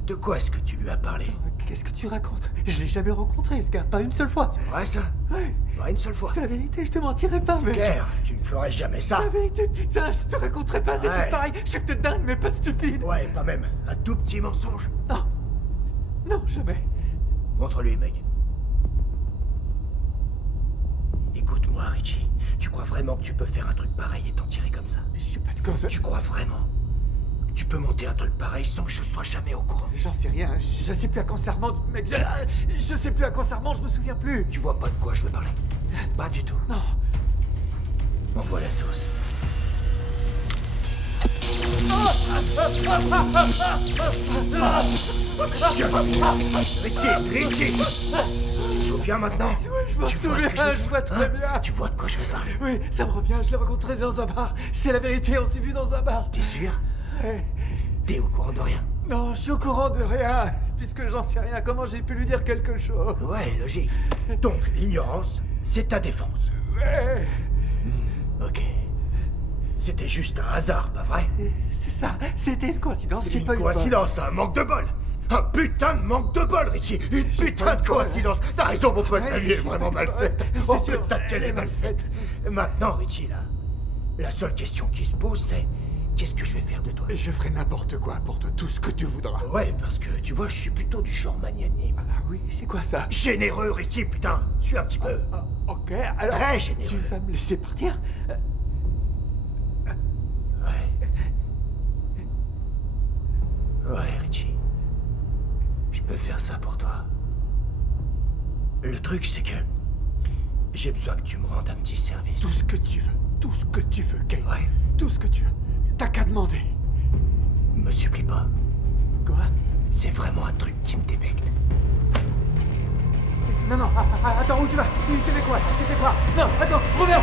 De quoi est-ce que tu lui as parlé? Qu'est-ce que tu racontes? Je l'ai jamais rencontré, ce gars, pas une seule fois. C'est vrai, ça? Ouais. Pas une seule fois. C'est la vérité, je te mentirais pas, C'est mec. clair, tu ne ferais jamais ça. La vérité, putain, je te raconterai pas, c'est Ouais. tout pareil. Je suis peut-être dingue, mais pas stupide. Ouais, pas même. Un tout petit mensonge. Non. Non, jamais. Montre-lui, mec. Écoute-moi, Richie. Tu crois vraiment que tu peux faire un truc pareil et t'en tirer comme ça? Je sais pas de quoi ça... Tu crois vraiment que tu peux monter un truc pareil sans que je sois jamais au courant? J'en sais rien, je sais plus à quoi ça remonte, mec. Je sais plus à quoi ça remonte, je me souviens plus. Tu vois pas de quoi je veux parler? Pas du tout. Non. Envoie la sauce. Richie! Tu te souviens maintenant? Oui, je m'en souviens, je vois très bien. Tu vois de quoi je veux parler? Oui, ça me revient, je l'ai rencontré dans un bar. C'est la vérité, on s'est vu dans un bar. T'es sûr? Ouais. T'es au courant de rien? Non, je suis au courant de rien. Puisque j'en sais rien, comment j'ai pu lui dire quelque chose? Ouais, logique. Donc, l'ignorance, c'est ta défense. Ouais. Ok. C'était juste un hasard, pas vrai? C'est ça, c'était une coïncidence, C'est j'ai une pas eu peur. coïncidence, un manque de bol. Un putain de manque de bol, Richie. Une putain de coïncidence. T'as raison, mon pote, la vie est vraiment mal faite. Oh putain, qu'elle est mal faite. Maintenant, Richie, là, la seule question qui se pose, c'est... Qu'est-ce que je vais faire de toi? Je ferai n'importe quoi pour toi, tout ce que tu voudras. Ouais, parce que, tu vois, je suis plutôt du genre magnanime. Ah oui, c'est quoi ça? Généreux, Richie, putain. Suis un petit peu. Ok, alors... Très généreux. Tu vas me laisser partir? Ouais, Richie. Je peux faire ça pour toi. Le truc, c'est que... J'ai besoin que tu me rendes un petit service. Tout ce que tu veux. Tout ce que tu veux, Kane. Ouais. Tout ce que tu veux. T'as qu'à demander. Me supplie pas. Quoi? C'est vraiment un truc qui me débecte. Non, non, attends, où tu vas? Il te fait quoi? Il te fait quoi? Non, attends, reviens!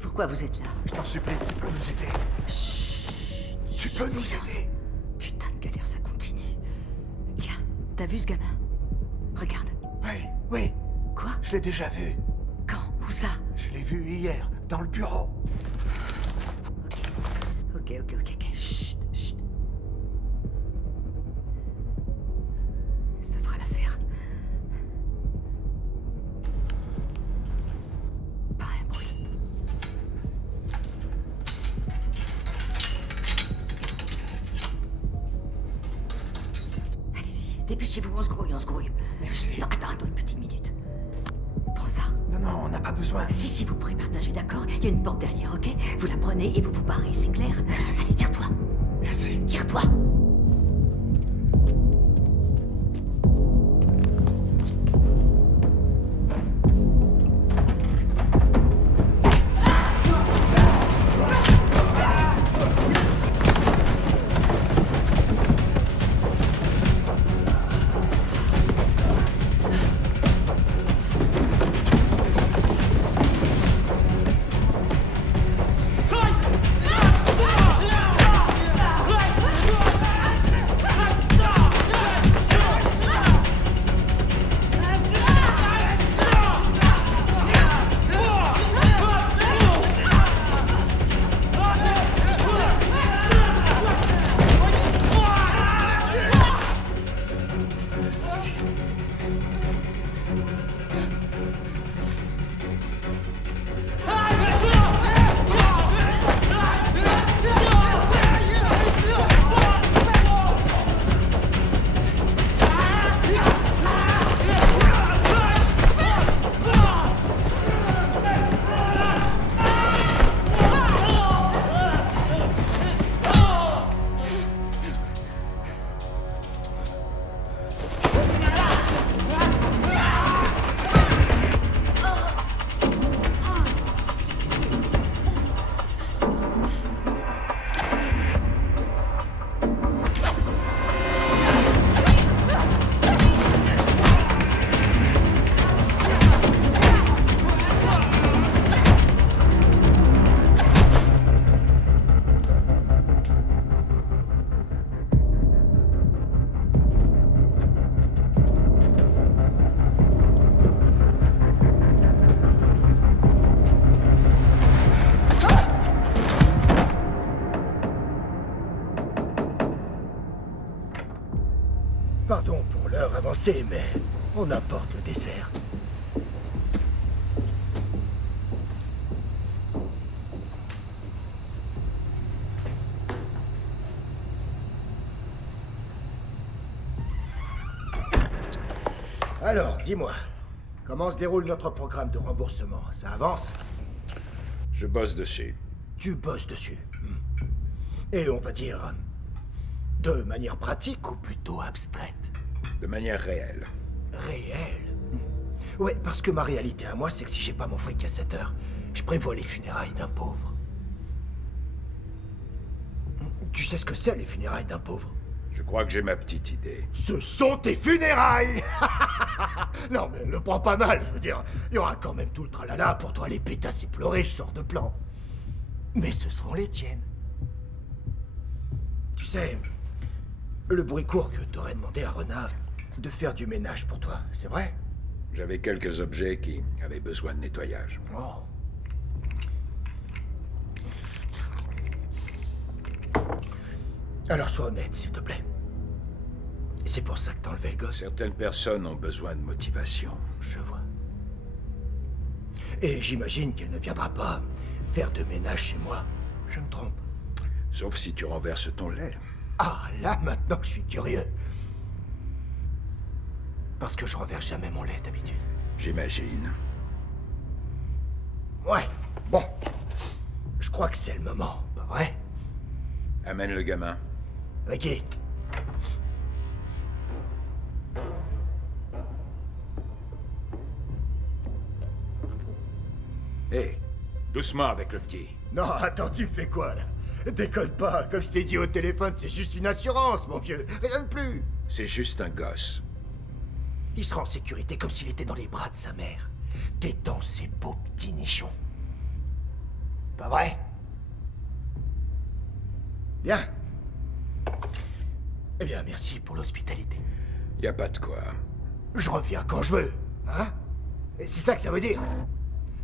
Pourquoi vous êtes là? Je t'en supplie, tu peux nous aider. Chut. Tu peux nous Silence. aider. Putain de galère, ça continue. Tiens, t'as vu ce gamin? Regarde. Oui, oui. Quoi? Je l'ai déjà vu. Quand? Où ça? Je l'ai vu hier, dans le bureau. Ok, ok. Chut, chut. Dépêchez-vous, on se grouille, on se grouille. Merci. Attends une petite minute. Prends ça. Non, on n'a pas besoin. Si, vous pourrez partager, d'accord? Il y a une porte derrière, ok? Vous la prenez et vous vous barrez, c'est clair? Merci. Allez, tire-toi. Merci. Tire-toi. Pardon pour l'heure avancée, mais on apporte le dessert. Alors, dis-moi, comment se déroule notre programme de remboursement? Ça avance? Je bosse dessus. Tu bosses dessus. Et on va dire... de manière pratique ou plutôt abstraite? De manière réelle. Réelle? Ouais, parce que ma réalité à moi, c'est que si j'ai pas mon fric à 7 heures, je prévois les funérailles d'un pauvre. Tu sais ce que c'est, les funérailles d'un pauvre? Je crois que j'ai ma petite idée. Ce sont tes funérailles! Non, mais le prends pas mal, je veux dire. Il y aura quand même tout le tralala pour toi, les pétasses et pleurer, je sors de plan. Mais ce seront les tiennes. Tu sais, le bruit court que t'aurais demandé à Renard de faire du ménage pour toi, c'est vrai? J'avais quelques objets qui avaient besoin de nettoyage. Oh. Alors sois honnête, s'il te plaît. C'est pour ça que t'as enlevé le gosse? Certaines personnes ont besoin de motivation. Je vois. Et j'imagine qu'elle ne viendra pas faire de ménage chez moi. Je me trompe. Sauf si tu renverses ton lait. Ah, là, maintenant, je suis curieux. Parce que je renverse jamais mon lait, d'habitude. J'imagine. Ouais, bon. Je crois que c'est le moment, pas vrai? Amène le gamin. Ricky. Hé, doucement avec le petit. Non, attends, tu fais quoi, là? Déconne pas, comme je t'ai dit au téléphone, c'est juste une assurance, mon vieux. Rien de plus. C'est juste un gosse. Il sera en sécurité comme s'il était dans les bras de sa mère. T'es dans ses beaux petits nichons. Pas vrai? Bien. Eh bien, merci pour l'hospitalité. Y a pas de quoi. Je reviens quand je veux, hein? Et c'est ça que ça veut dire?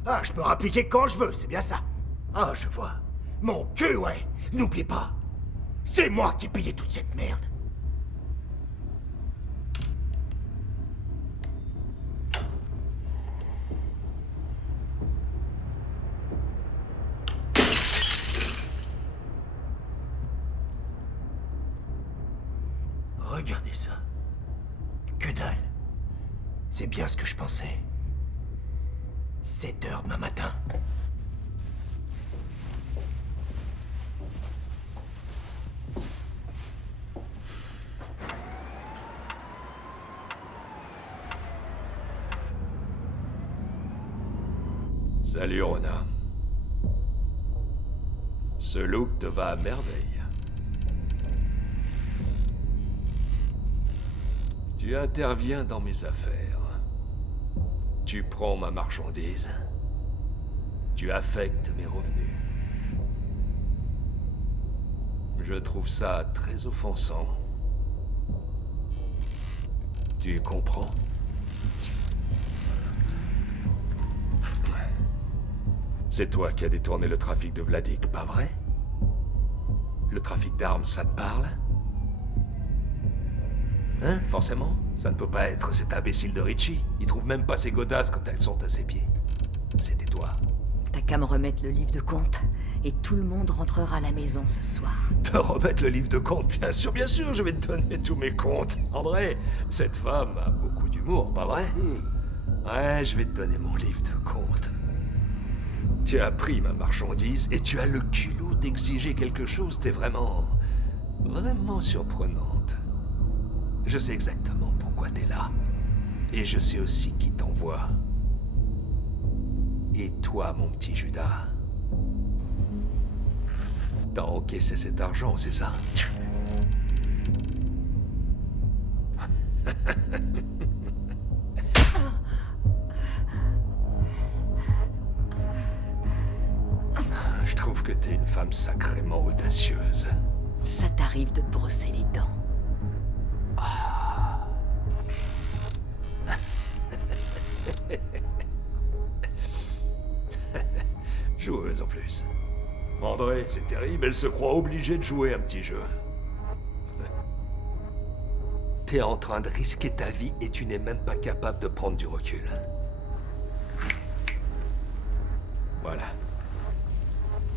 Ah, je peux rappliquer quand je veux, c'est bien ça. Ah, je vois. Mon cul, ouais. N'oublie pas. C'est moi qui ai payé toute cette merde. Regardez ça. C'est bien ce que je pensais. 7 heures demain matin. Salut, Rona. Ce look te va à merveille. Tu interviens dans mes affaires. Tu prends ma marchandise. Tu affectes mes revenus. Je trouve ça très offensant. Tu comprends? C'est toi qui as détourné le trafic de Vladik, pas vrai? Le trafic d'armes, ça te parle? Hein, forcément? Ça ne peut pas être cet imbécile de Richie. Il trouve même pas ses godasses quand elles sont à ses pieds. C'était toi. T'as qu'à me remettre le livre de compte, et tout le monde rentrera à la maison ce soir. Te remettre le livre de compte? Bien sûr, je vais te donner tous mes comptes. André, cette femme a beaucoup d'humour, pas vrai? Ouais, je vais te donner mon livre de compte. Tu as pris ma marchandise et tu as le culot d'exiger quelque chose. T'es vraiment surprenante. Je sais exactement pourquoi t'es là. Et je sais aussi qui t'envoie. Et toi, mon petit Judas, t'as encaissé cet argent, c'est ça? Je trouve que t'es une femme sacrément audacieuse. Ça t'arrive de te brosser les dents. Joueuse en plus. André, c'est terrible, elle se croit obligée de jouer un petit jeu. T'es en train de risquer ta vie et tu n'es même pas capable de prendre du recul. Voilà.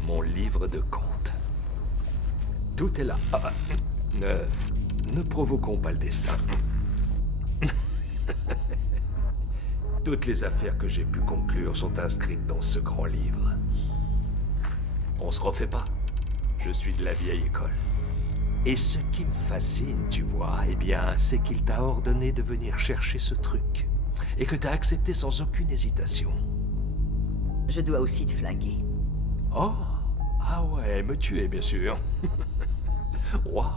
Mon livre de compte. Tout est là. Ne provoquons pas le destin. Toutes les affaires que j'ai pu conclure sont inscrites dans ce grand livre. On se refait pas. Je suis de la vieille école. Et ce qui me fascine, tu vois, eh bien, c'est qu'il t'a ordonné de venir chercher ce truc. Et que t'as accepté sans aucune hésitation. Je dois aussi te flinguer. Oh, ah ouais, me tuer, bien sûr. Waouh.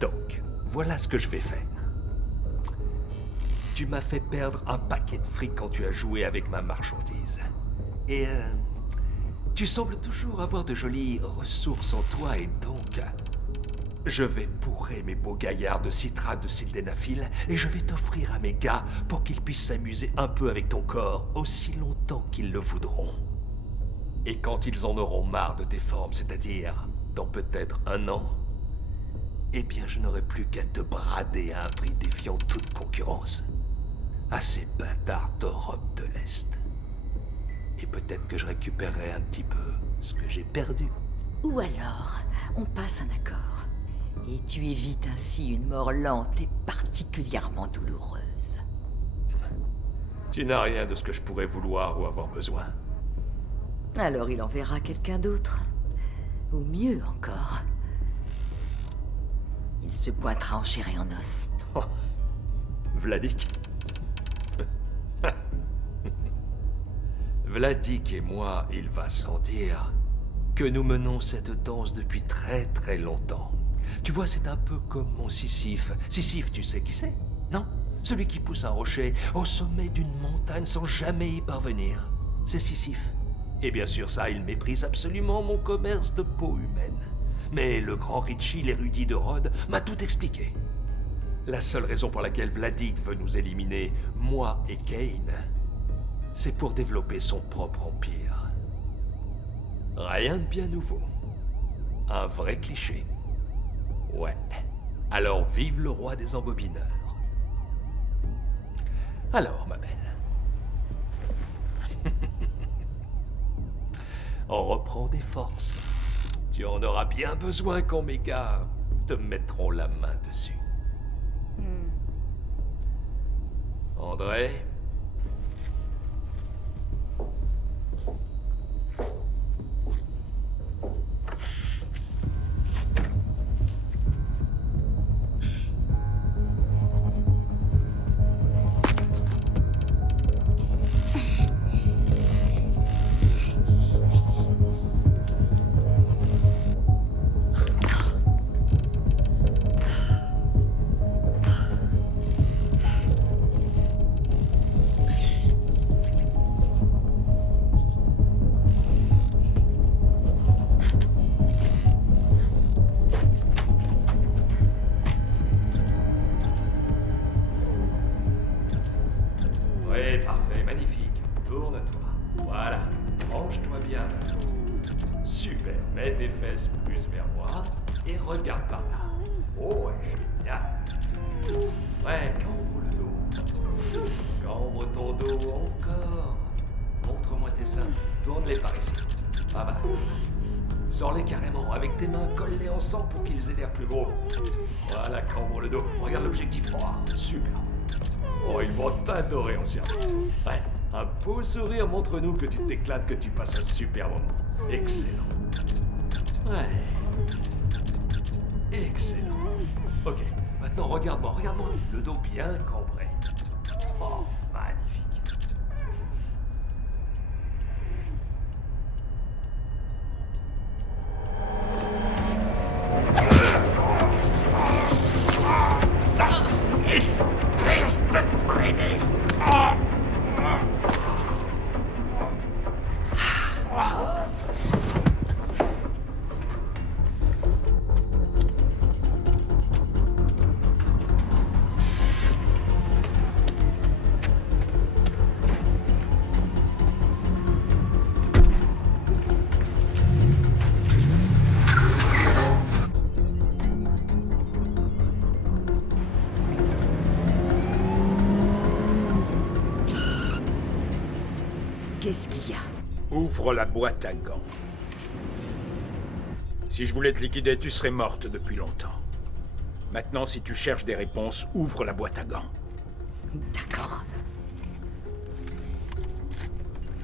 Donc, voilà ce que je vais faire. Tu m'as fait perdre un paquet de fric quand tu as joué avec ma marchandise. Et tu sembles toujours avoir de jolies ressources en toi et donc... Je vais bourrer mes beaux gaillards de citrate de sildenafil et je vais t'offrir à mes gars pour qu'ils puissent s'amuser un peu avec ton corps aussi longtemps qu'ils le voudront. Et quand ils en auront marre de tes formes, c'est-à-dire dans peut-être 1 an, eh bien je n'aurai plus qu'à te brader à un prix défiant toute concurrence. À ces bâtards d'Europe de l'Est. Et peut-être que je récupérerai un petit peu ce que j'ai perdu. Ou alors, on passe un accord. Et tu évites ainsi une mort lente et particulièrement douloureuse. Tu n'as rien de ce que je pourrais vouloir ou avoir besoin. Alors il enverra quelqu'un d'autre. Ou mieux encore. Il se pointera en chair et en os. Oh. Vladik. Vladik et moi, il va sans dire que nous menons cette danse depuis très très longtemps. Tu vois, c'est un peu comme mon Sisyphe. Sisyphe, tu sais qui c'est? Non? Celui qui pousse un rocher au sommet d'une montagne sans jamais y parvenir. C'est Sisyphe. Et bien sûr, ça, il méprise absolument mon commerce de peau humaine. Mais le grand Richie, l'érudit de Rhodes, m'a tout expliqué. La seule raison pour laquelle Vladik veut nous éliminer, moi et Kane, c'est pour développer son propre empire. Rien de bien nouveau. Un vrai cliché. Ouais. Alors vive le roi des embobineurs. Alors, ma belle. On reprend des forces. Tu en auras bien besoin quand mes gars te mettront la main dessus. André? Oui, parfait, magnifique. Tourne-toi. Voilà. Range-toi bien. Super. Mets tes fesses plus vers moi et regarde par là. Oh, génial. Ouais, cambre le dos. Cambre ton dos encore. Montre-moi tes seins. Tourne-les par ici. Pas mal. Sors-les carrément, avec tes mains, colle-les ensemble pour qu'ils aient l'air plus gros. Voilà, cambre le dos. Regarde l'objectif. Oh, super. Oh, ils vont t'adorer en cerveau. Ouais, un beau sourire montre-nous que tu t'éclates, que tu passes un super moment. Excellent. Ouais. Excellent. Ok, maintenant regarde-moi, regarde-moi. Le dos bien cambré. Oh, magnifique. Ça is instant training. Qu'est-ce qu'il y a? Ouvre la boîte à gants. Si je voulais te liquider, tu serais morte depuis longtemps. Maintenant, si tu cherches des réponses, ouvre la boîte à gants. D'accord.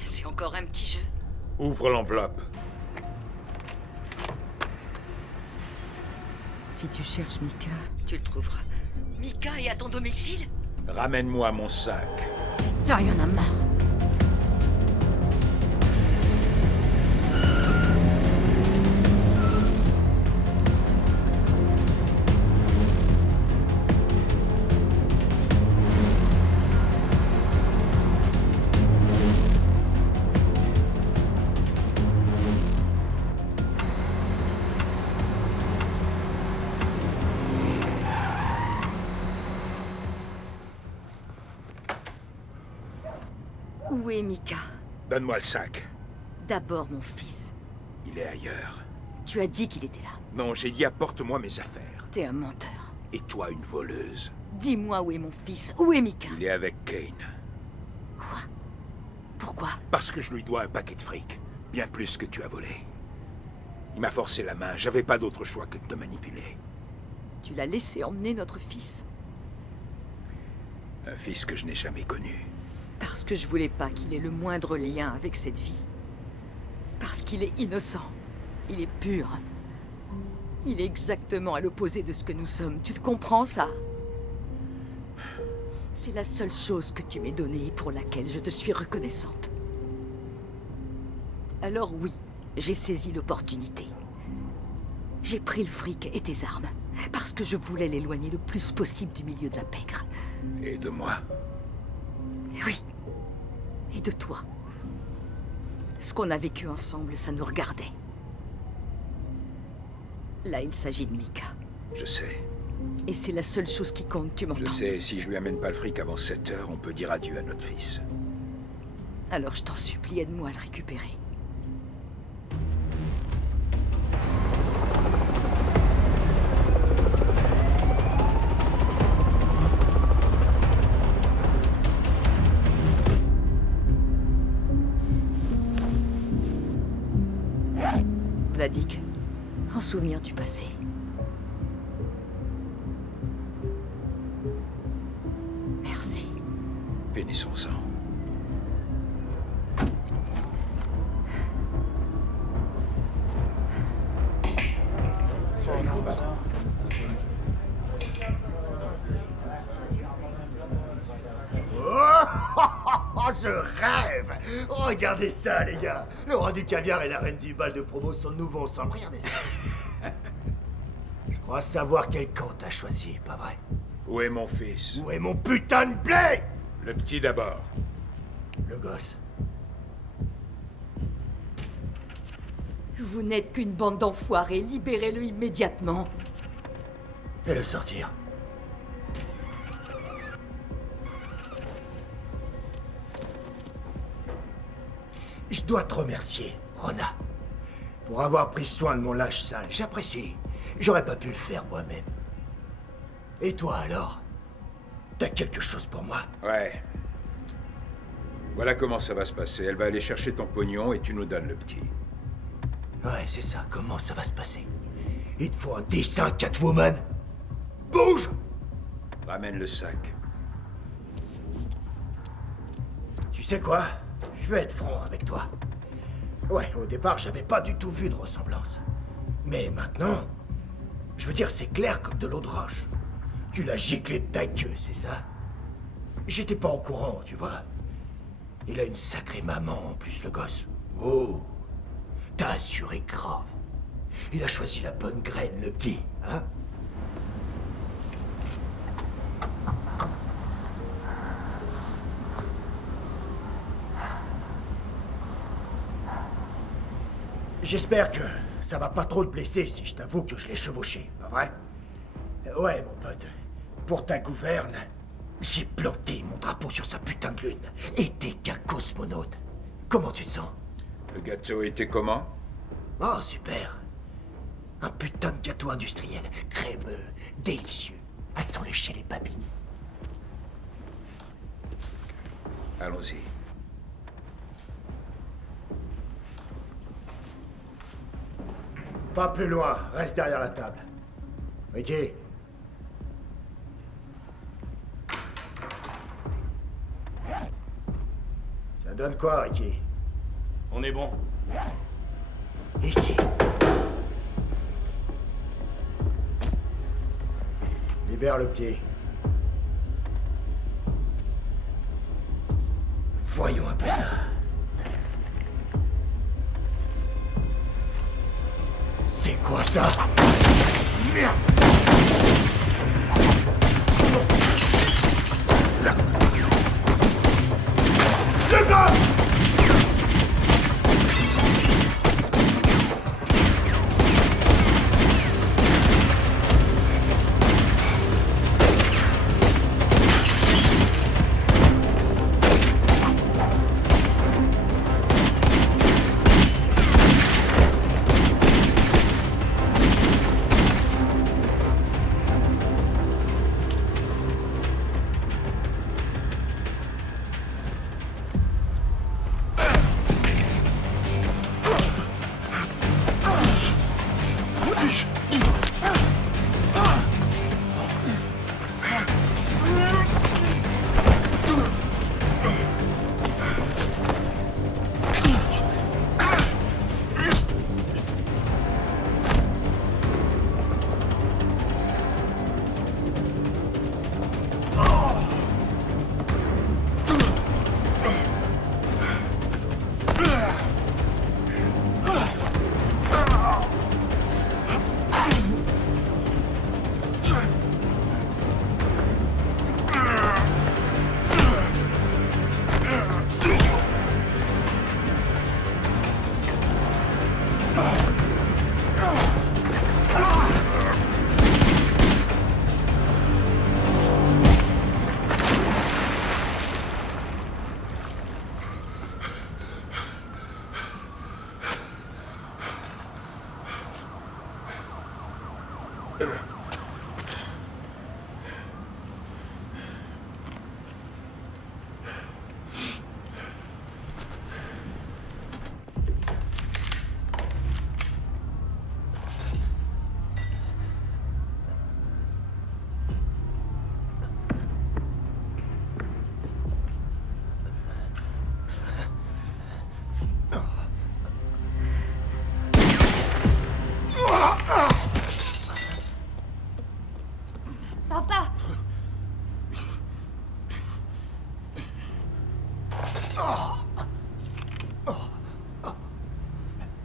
C'est encore un petit jeu. Ouvre l'enveloppe. Si tu cherches Mika... Tu le trouveras. Mika est à ton domicile? Ramène-moi mon sac. Putain, y en a marre. Où est Mika? Donne-moi le sac. D'abord mon fils. Il est ailleurs. Tu as dit qu'il était là. Non, j'ai dit apporte-moi mes affaires. T'es un menteur. Et toi, une voleuse. Dis-moi où est mon fils. Où est Mika? Il est avec Kane. Quoi? Pourquoi? Parce que je lui dois un paquet de fric. Bien plus que tu as volé. Il m'a forcé la main. J'avais pas d'autre choix que de te manipuler. Tu l'as laissé emmener notre fils? Un fils que je n'ai jamais connu. Parce que je voulais pas qu'il ait le moindre lien avec cette vie. Parce qu'il est innocent. Il est pur. Il est exactement à l'opposé de ce que nous sommes. Tu le comprends, ça? C'est la seule chose que tu m'aies donnée et pour laquelle je te suis reconnaissante. Alors oui, j'ai saisi l'opportunité. J'ai pris le fric et tes armes, parce que je voulais l'éloigner le plus possible du milieu de la pègre. Et de moi. Oui. Et de toi. Ce qu'on a vécu ensemble, ça nous regardait. Là, il s'agit de Mika. Je sais. Et c'est la seule chose qui compte, tu m'entends? Je sais, si je lui amène pas le fric avant 7 heures, on peut dire adieu à notre fils. Alors je t'en supplie, aide-moi à le récupérer. cela, Dick. En souvenir du passé. Merci. Finissons-en. Oh, je rêve! Regardez ça, les gars! Le roi du caviar et la reine du bal de promo sont de nouveau ensemble. Regardez ça. Je crois savoir quel camp t'as choisi, pas vrai? Où est mon fils? Où est mon putain de blé? Le petit d'abord. Le gosse. Vous n'êtes qu'une bande d'enfoirés. Libérez-le immédiatement. Fais-le sortir. Je dois te remercier, Rona, pour avoir pris soin de mon lâche sale. J'apprécie. J'aurais pas pu le faire moi-même. Et toi alors? T'as quelque chose pour moi? Ouais. Voilà comment ça va se passer. Elle va aller chercher ton pognon et tu nous donnes le petit. Ouais, c'est ça. Comment ça va se passer? Il te faut un dessin, Catwoman? Bouge! Ramène le sac. Tu sais quoi? Je vais être franc avec toi. Ouais, au départ, j'avais pas du tout vu de ressemblance. Mais maintenant, je veux dire, c'est clair comme de l'eau de roche. Tu l'as giclé de ta queue, c'est ça? J'étais pas au courant, tu vois. Il a une sacrée maman en plus, le gosse. Oh, t'as assuré grave. Il a choisi la bonne graine, le petit, hein? J'espère que ça va pas trop te blesser si je t'avoue que je l'ai chevauché, pas vrai? Ouais, mon pote. Pour ta gouverne, j'ai planté mon drapeau sur sa putain de lune. Et t'es qu'un cosmonaute. Comment tu te sens? Le gâteau était comment? Oh, super. Un putain de gâteau industriel, crémeux, délicieux, à s'en lécher les babines. Allons-y. Pas plus loin, reste derrière la table. Ricky. Ça donne quoi, Ricky? On est bon. Ici. Libère le petit. Voyons un peu ça. C'est quoi ça? Merde! Le gars!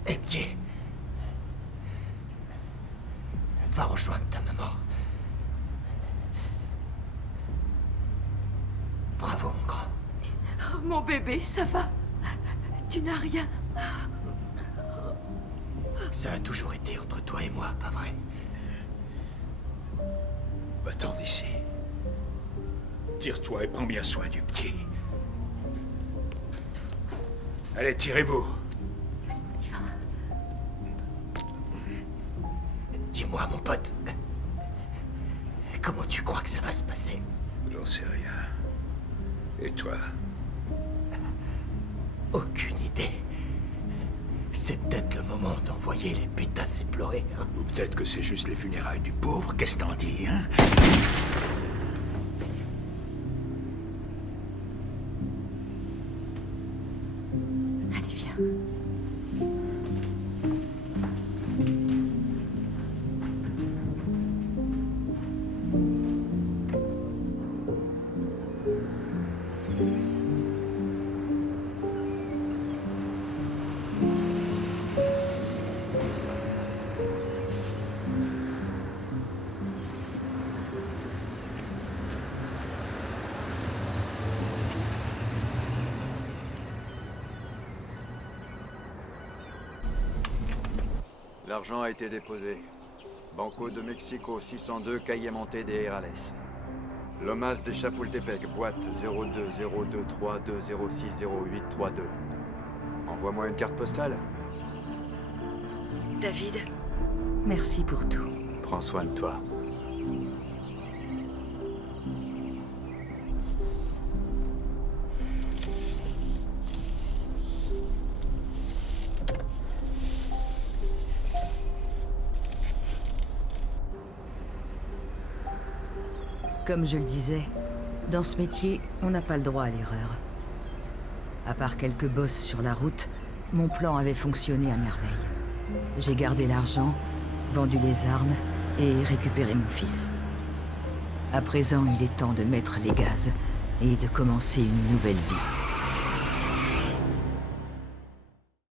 Et petit, va rejoindre ta maman. Bravo, mon grand. Oh, mon bébé, ça va? Tu n'as rien? Ça a toujours été entre toi et moi, pas vrai? Va-t'en d'ici. Tire-toi et prends bien soin du petit. Allez, tirez-vous. Dis-moi, mon pote, comment tu crois que ça va se passer? J'en sais rien. Et toi? Aucune idée. C'est peut-être le moment d'envoyer les pétasses éplorées, hein? Ou peut-être que c'est juste les funérailles du pauvre. Qu'est-ce que t'en dis, hein? Allez, viens. L'argent a été déposé. Banco de Mexico 602, Calle Monte de Herales. Lomas de Chapultepec, boîte 020232060832. Envoie-moi une carte postale. David, merci pour tout. Prends soin de toi. Comme je le disais, dans ce métier, on n'a pas le droit à l'erreur. À part quelques bosses sur la route, mon plan avait fonctionné à merveille. J'ai gardé l'argent, vendu les armes et récupéré mon fils. À présent, il est temps de mettre les gaz et de commencer une nouvelle vie.